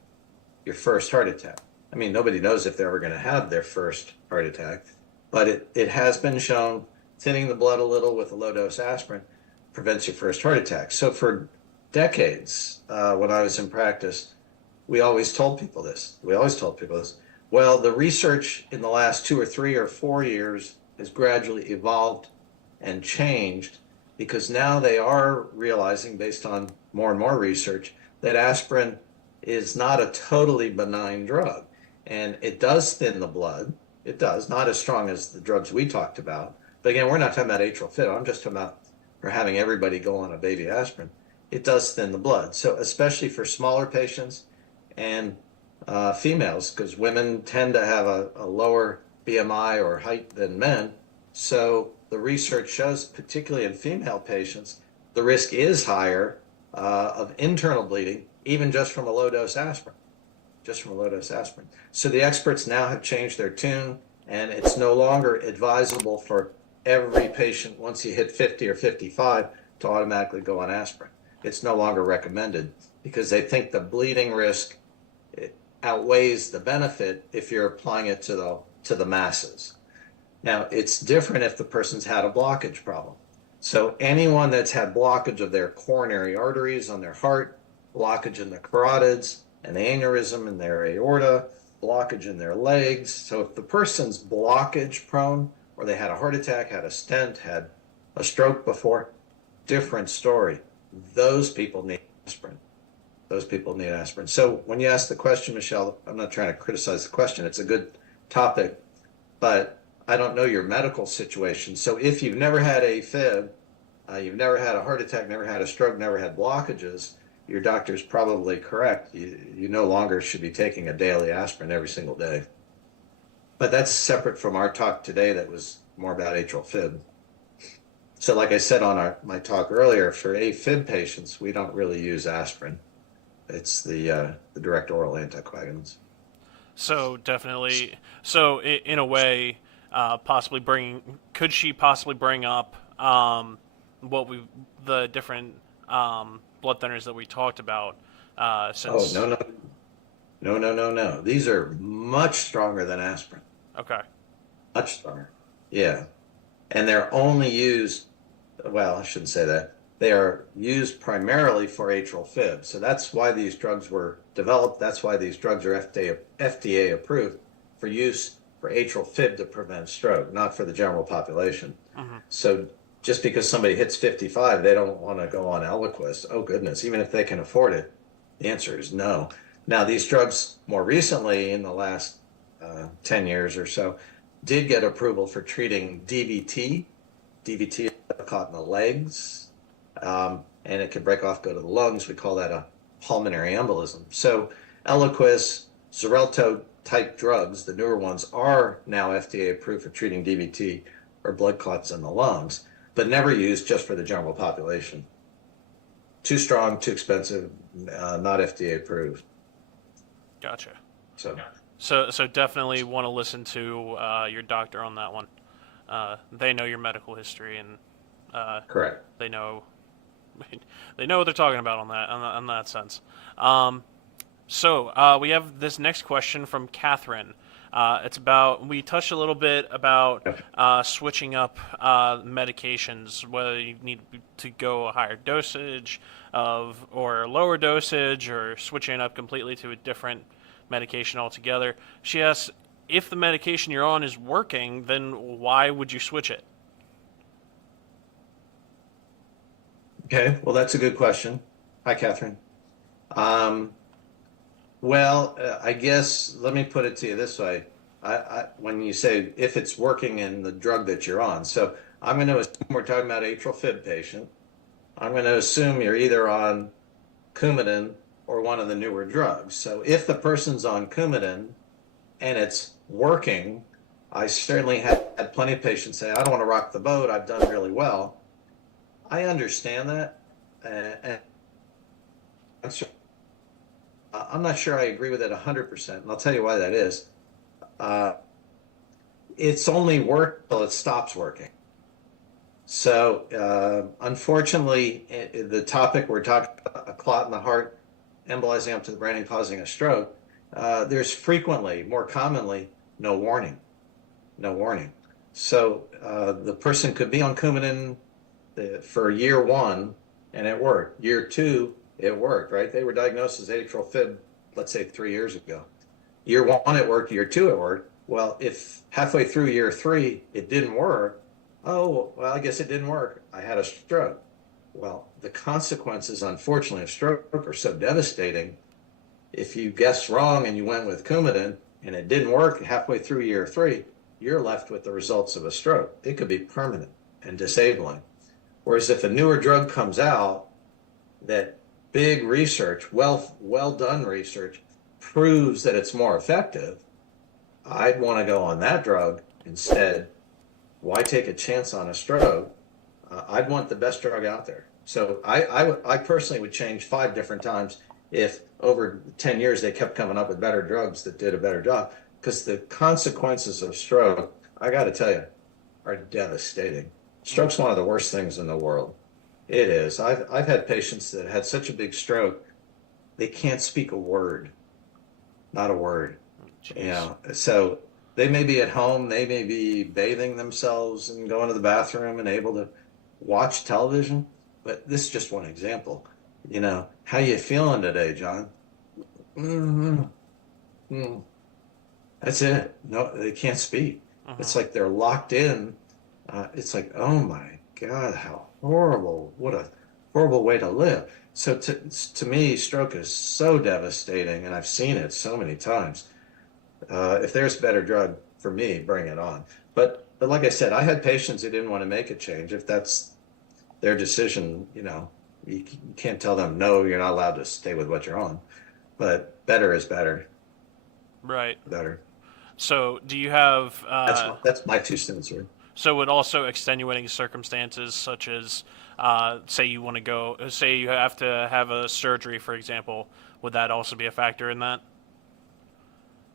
Your first heart attack. I mean, nobody knows if they're ever going to have their first heart attack, but it has been shown thinning the blood a little with a low dose aspirin prevents your first heart attack. So for decades, when I was in practice, we always told people this. Well, the research in the last 2 or 3 or 4 years has gradually evolved and changed because now they are realizing, based on more and more research, that aspirin is not a totally benign drug. And it does thin the blood. It does, not as strong as the drugs we talked about. But again, we're not talking about atrial fib. I'm just talking about for having everybody go on a baby aspirin. It does thin the blood. So especially for smaller patients, and females, because women tend to have a lower BMI or height than men. So the research shows, particularly in female patients, the risk is higher of internal bleeding, even just from a low dose aspirin. So the experts now have changed their tune, and it's no longer advisable for every patient, once you hit 50 or 55, to automatically go on aspirin. It's no longer recommended because they think the bleeding risk outweighs the benefit if you're applying it to the masses. Now, it's different if the person's had a blockage problem. So anyone that's had blockage of their coronary arteries on their heart, blockage in the carotids, an aneurysm in their aorta, blockage in their legs. So if the person's blockage prone, or they had a heart attack, had a stent, had a stroke before, different story. Those people need aspirin. Those people need aspirin. So when you ask the question, Michelle, I'm not trying to criticize the question. It's a good topic, but I don't know your medical situation. So if you've never had AFib, you've never had a heart attack, never had a stroke, never had blockages, your doctor's probably correct. You no longer should be taking a daily aspirin every single day. But that's separate from our talk today that was more about atrial fib. So like I said on my talk earlier, for AFib patients, we don't really use aspirin. It's the direct oral anticoagulants. So definitely. So in a way, could she possibly bring up the different blood thinners that we talked about? Oh, no. These are much stronger than aspirin. Okay. Much stronger. Yeah. And they're only used, well, I shouldn't say that. They are used primarily for atrial fib. So that's why these drugs were developed. That's why these drugs are FDA approved for use for atrial fib to prevent stroke, not for the general population. Mm-hmm. So just because somebody hits 55, they don't want to go on Eliquis. Oh, goodness. Even if they can afford it, the answer is no. Now, these drugs more recently, in the last 10 years or so, did get approval for treating DVT. DVT is caught in the legs, and it can break off, go to the lungs. We call that a pulmonary embolism. So Eliquis, Xarelto type drugs, the newer ones, are now FDA approved for treating DVT or blood clots in the lungs, but never used just for the general population. Too strong, too expensive, not FDA approved. Gotcha. So definitely want to listen to your doctor on that one. They know your medical history, and correct. They know what they're talking about on that sense. So we have this next question from Catherine. It's about, we touched a little bit about switching up medications, whether you need to go a higher dosage or a lower dosage, or switching up completely to a different medication altogether. She asks, if the medication you're on is working, then why would you switch it? Okay, well, that's a good question. Hi, Catherine. I guess let me put it to you this way. When you say if it's working in the drug that you're on, so I'm going to assume we're talking about atrial fib patient. I'm going to assume you're either on Coumadin or one of the newer drugs. So if the person's on Coumadin and it's working, I certainly had plenty of patients say, I don't want to rock the boat. I've done really well. I understand that. And I'm not sure I agree with it 100%. And I'll tell you why that is. It's only work till it stops working. So unfortunately, the topic we're talking about, a clot in the heart embolizing up to the brain and causing a stroke, there's frequently, more commonly, no warning. No warning. So the person could be on Coumadin for year one and it worked. Year two, it worked, right? They were diagnosed as atrial fib, let's say 3 years ago. Year one, it worked. Year two, it worked. Well, if halfway through year three, it didn't work, oh, well, I guess it didn't work. I had a stroke. Well, the consequences, unfortunately, of stroke are so devastating. If you guessed wrong and you went with Coumadin and it didn't work halfway through year three, you're left with the results of a stroke. It could be permanent and disabling. Whereas if a newer drug comes out, that big research, well done research, proves that it's more effective, I'd want to go on that drug instead. Why take a chance on a stroke? I'd want the best drug out there. So I personally would change 5 different times if over 10 years they kept coming up with better drugs that did a better job, because the consequences of stroke, I got to tell you, are devastating. Stroke's one of the worst things in the world. It is. I've had patients that had such a big stroke, they can't speak a word, not a word. Jeez. You know, so they may be at home, they may be bathing themselves and going to the bathroom and able to watch television, but this is just one example. You know, how you feeling today, John? That's it. No, they can't speak. It's like they're locked in. It's like, oh my God, how horrible. What a horrible way to live. So to me, stroke is so devastating, and I've seen it so many times. If there's a better drug for me, bring it on. But like I said, I had patients who didn't want to make a change. If that's their decision, you can't tell them, no, you're not allowed to stay with what you're on. But better is better, Right. better. So, do you have That's my 2 cents, right? so would also extenuating circumstances such as say you want to go, say you have to have a surgery, for example, would that also be a factor in that?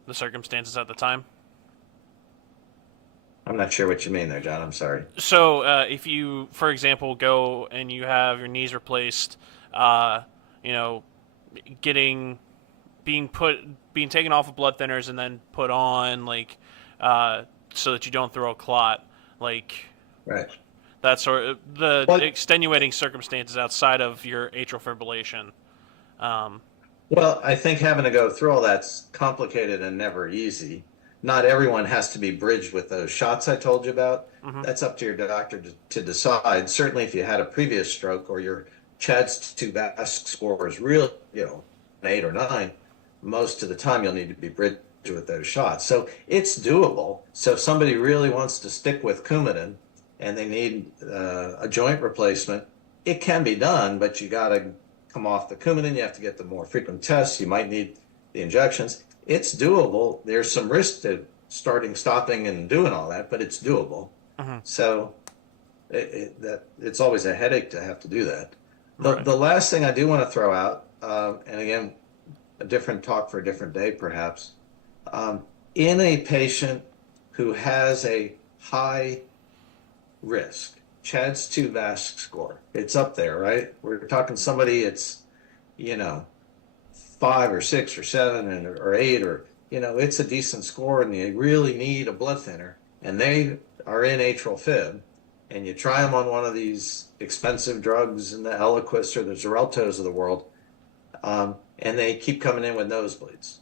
The circumstances at the time? I'm not sure what you mean there, John. I'm sorry. So, if you, for example, go and you have your knees replaced, uh, you know, getting being taken off of blood thinners and then put on so that you don't throw a clot, like Right. that sort of the Well, extenuating circumstances outside of your atrial fibrillation. Um, Well, I think having to go through all that's complicated and never easy. Not everyone has to be bridged with those shots I told you about. mhm. That's up to your doctor to decide. Certainly, if you had a previous stroke or your CHADS 2 VASC score is real, an 8 or 9, most of the time you'll need to be bridged with those shots. So it's doable. So if somebody really wants to stick with Coumadin and they need a joint replacement, it can be done, but you got to come off the Coumadin. You have to get the more frequent tests. You might need the injections. It's doable. There's some risk to starting, stopping, and doing all that, but it's doable. Mhm. So it's always a headache to have to do that. Right. The last thing I do want to throw out, and again, a different talk for a different day, perhaps, in a patient who has a high risk, CHADS 2 VASC score, it's up there, right? We're talking somebody, it's, you know, 5 or 6 or 7 or 8, or, it's a decent score and they really need a blood thinner and they are in atrial fib, and you try them on one of these expensive drugs in the Eliquis or the Xareltos of the world, and they keep coming in with nosebleeds,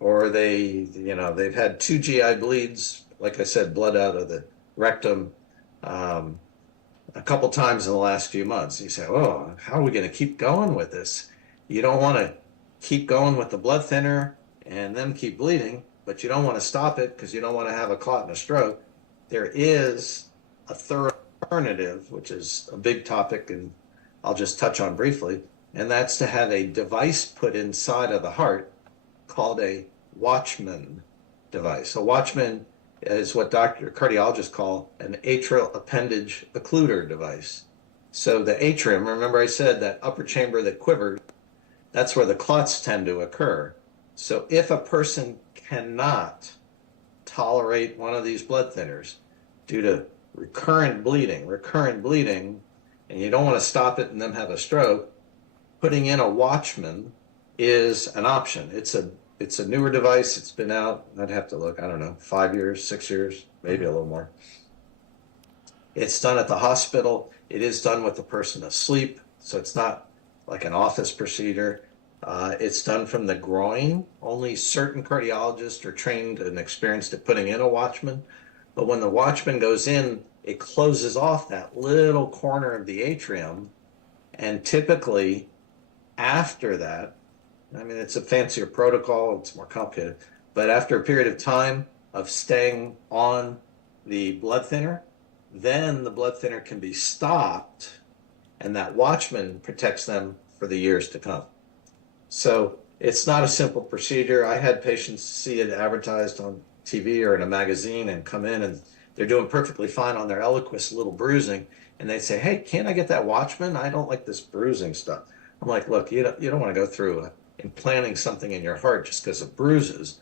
or they've had 2 GI bleeds, like I said, blood out of the rectum, a couple times in the last few months. You say, oh, how are we going to keep going with this? You don't want to keep going with the blood thinner and them keep bleeding, but you don't want to stop it because you don't want to have a clot and a stroke. There is a third alternative, which is a big topic, and I'll just touch on briefly, and that's to have a device put inside of the heart called a Watchman device. A Watchman is what cardiologists call an atrial appendage occluder device. So the atrium, remember I said that upper chamber that quivers, that's where the clots tend to occur. So if a person cannot tolerate one of these blood thinners due to recurrent bleeding, and you don't want to stop it and then have a stroke, putting in a Watchman is an option. It's a newer device. It's been out, I'd have to look, I don't know, 5 years, 6 years, maybe a little more. It's done at the hospital. It is done with the person asleep, so it's not like an office procedure. It's done from the groin. Only certain cardiologists are trained and experienced at putting in a Watchman. But when the Watchman goes in, it closes off that little corner of the atrium. And typically, after that, I mean, it's a fancier protocol, it's more complicated, but after a period of time of staying on the blood thinner, then the blood thinner can be stopped, and that Watchman protects them for the years to come. So it's not a simple procedure. I had patients see it advertised on TV or in a magazine and come in and they're doing perfectly fine on their Eliquis, little bruising, and they say, hey, can't I get that Watchman? I don't like this bruising stuff. I'm like, look, you don't want to go through implanting something in your heart just because of bruises.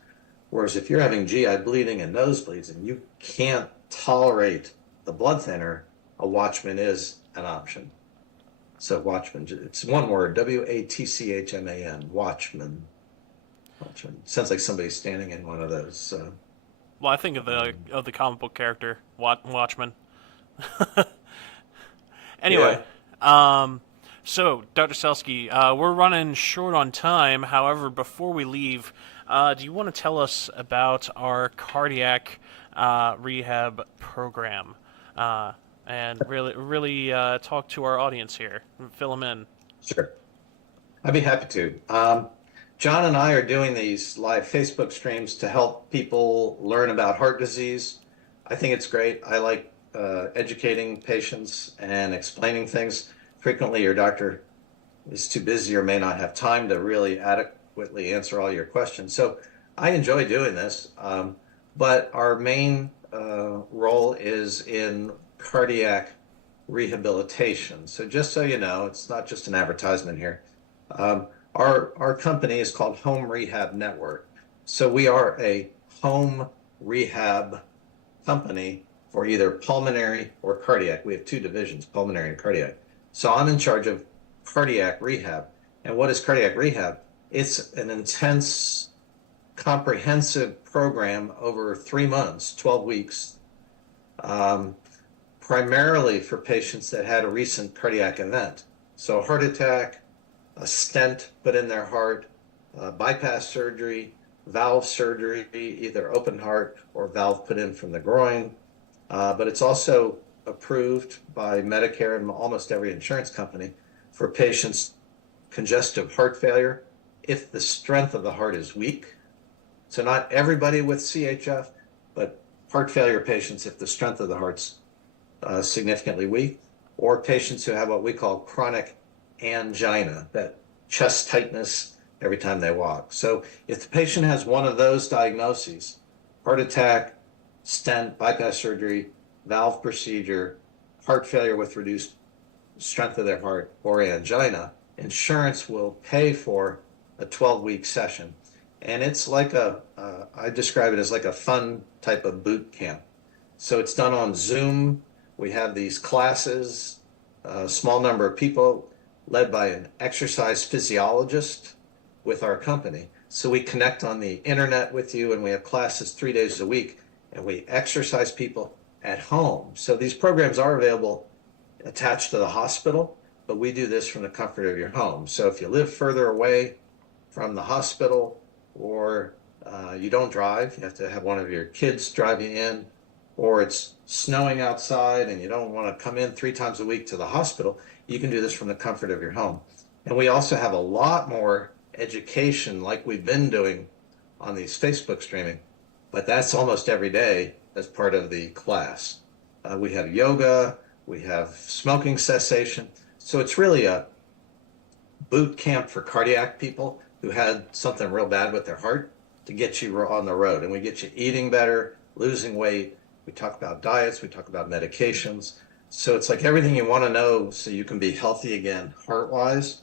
Whereas if you're having GI bleeding and nosebleeds and you can't tolerate the blood thinner, a Watchman is an option. So Watchman, it's one word, Watchman. Watchman. Sounds like somebody's standing in one of those. Well, I think of the comic book character Watchman. Anyway, so Dr. Selsky, we're running short on time. However, before we leave, do you want to tell us about our cardiac rehab program? and really talk to our audience here and fill them in. Sure. I'd be happy to. John and I are doing these live Facebook streams to help people learn about heart disease. I think it's great. I like educating patients and explaining things. Frequently, your doctor is too busy or may not have time to really adequately answer all your questions. So I enjoy doing this, but our main role is in cardiac rehabilitation. So just so you know, it's not just an advertisement here. Our company is called Home Rehab Network. So we are a home rehab company for either pulmonary or cardiac. We have two divisions, pulmonary and cardiac. So I'm in charge of cardiac rehab. And what is cardiac rehab? It's an intense, comprehensive program over 3 months, 12 weeks, primarily for patients that had a recent cardiac event. So a heart attack, a stent put in their heart, bypass surgery, valve surgery, either open heart or valve put in from the groin. But it's also approved by Medicare and almost every insurance company for patients congestive heart failure if the strength of the heart is weak. So not everybody with CHF, but heart failure patients if the strength of the heart's significantly weak, or patients who have what we call chronic angina, that chest tightness every time they walk. So if the patient has one of those diagnoses, heart attack, stent, bypass surgery, valve procedure, heart failure with reduced strength of their heart, or angina, insurance will pay for a 12-week session. And it's like I describe it as like a fun type of boot camp. So it's done on Zoom. We have these classes, a small number of people led by an exercise physiologist with our company. So we connect on the internet with you, and we have classes 3 days a week, and we exercise people at home. So these programs are available attached to the hospital, but we do this from the comfort of your home. So if you live further away from the hospital, or you don't drive, you have to have one of your kids drive you in, or it's snowing outside and you don't want to come in 3 times a week to the hospital, you can do this from the comfort of your home. And we also have a lot more education like we've been doing on these Facebook streaming, but that's almost every day as part of the class. We have yoga, we have smoking cessation. So it's really a boot camp for cardiac people who had something real bad with their heart to get you on the road. And we get you eating better, losing weight. We talk about diets, we talk about medications. So it's like everything you want to know so you can be healthy again, heart-wise.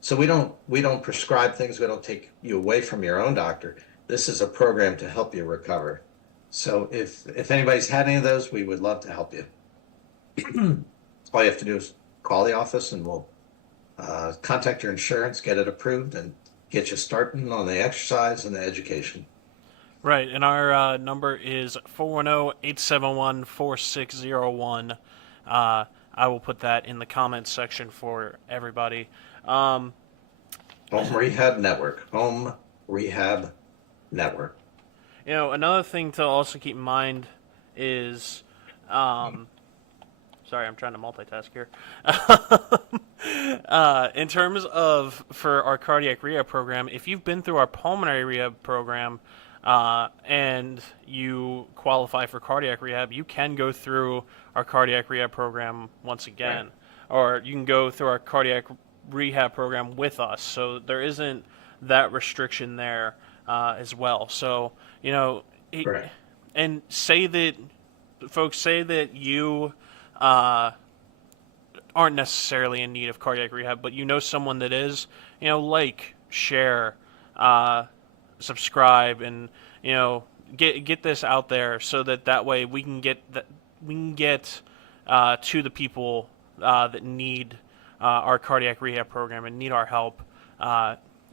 So we don't prescribe things. We don't take you away from your own doctor. This is a program to help you recover. So if anybody's had any of those, we would love to help you. All you have to do is call the office, and we'll contact your insurance, get it approved, and get you starting on the exercise and the education. Right, and our number is 410-871-4601. I will put that in the comments section for everybody. Home Rehab Network. Home Rehab Network. You know, another thing to also keep in mind is, sorry, I'm trying to multitask here. In terms of, for our cardiac rehab program, if you've been through our pulmonary rehab program, and you qualify for cardiac rehab, you can go through our cardiac rehab program once again, right. Or you can go through our cardiac rehab program with us. So there isn't that restriction there as well. So, you know, right. And say that, folks, say that you aren't necessarily in need of cardiac rehab, but you know someone that is, you know, like, share, subscribe, and you know, get this out there so that way we can get to the people that need our cardiac rehab program and need our help,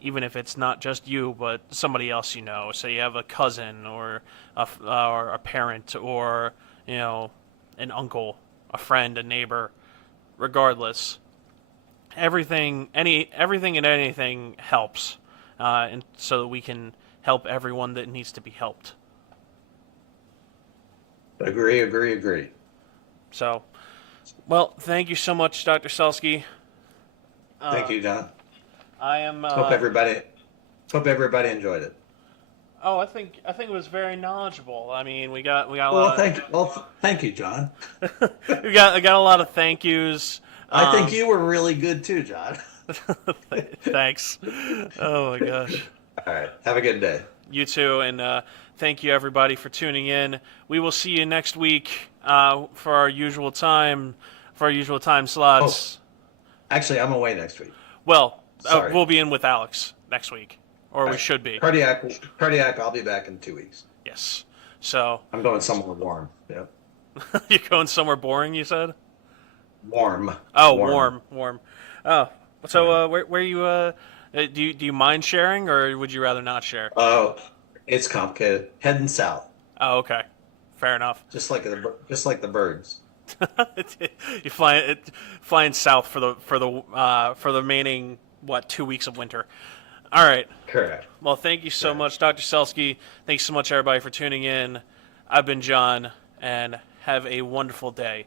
even if it's not just you but somebody else you know. Say you have a cousin or a parent, or you know, an uncle, a friend, a neighbor. Regardless, everything and anything helps, and so that we can help everyone that needs to be helped. Agree. So, well, thank you so much, Dr. Selsky. Thank you, John. I am. Hope everybody enjoyed it. Oh, I think it was very knowledgeable. I mean, we got a Well, lot thank you, John. of, I got a lot of thank yous. I think you were really good too, John. Thanks. Oh my gosh. All right. Have a good day. You too, and thank you everybody for tuning in. We will see you next week for our usual time slots. Oh, actually, I'm away next week. Well, Sorry. we'll be in with Alex next week, or we should be. Cardiac. I'll be back in 2 weeks. Yes. So I'm going somewhere warm. Yep. you're going somewhere boring, you said? Warm. Oh, warm. Oh, so where you do you mind sharing, or would you rather not share? Oh, it's complicated. Heading south, Oh, okay, fair enough. just like the birds. You flying south for the remaining 2 weeks of winter. All right. Correct. Well, thank you so much, Dr. Selsky. Thanks so much, everybody, for tuning in. I've been John, and have a wonderful day.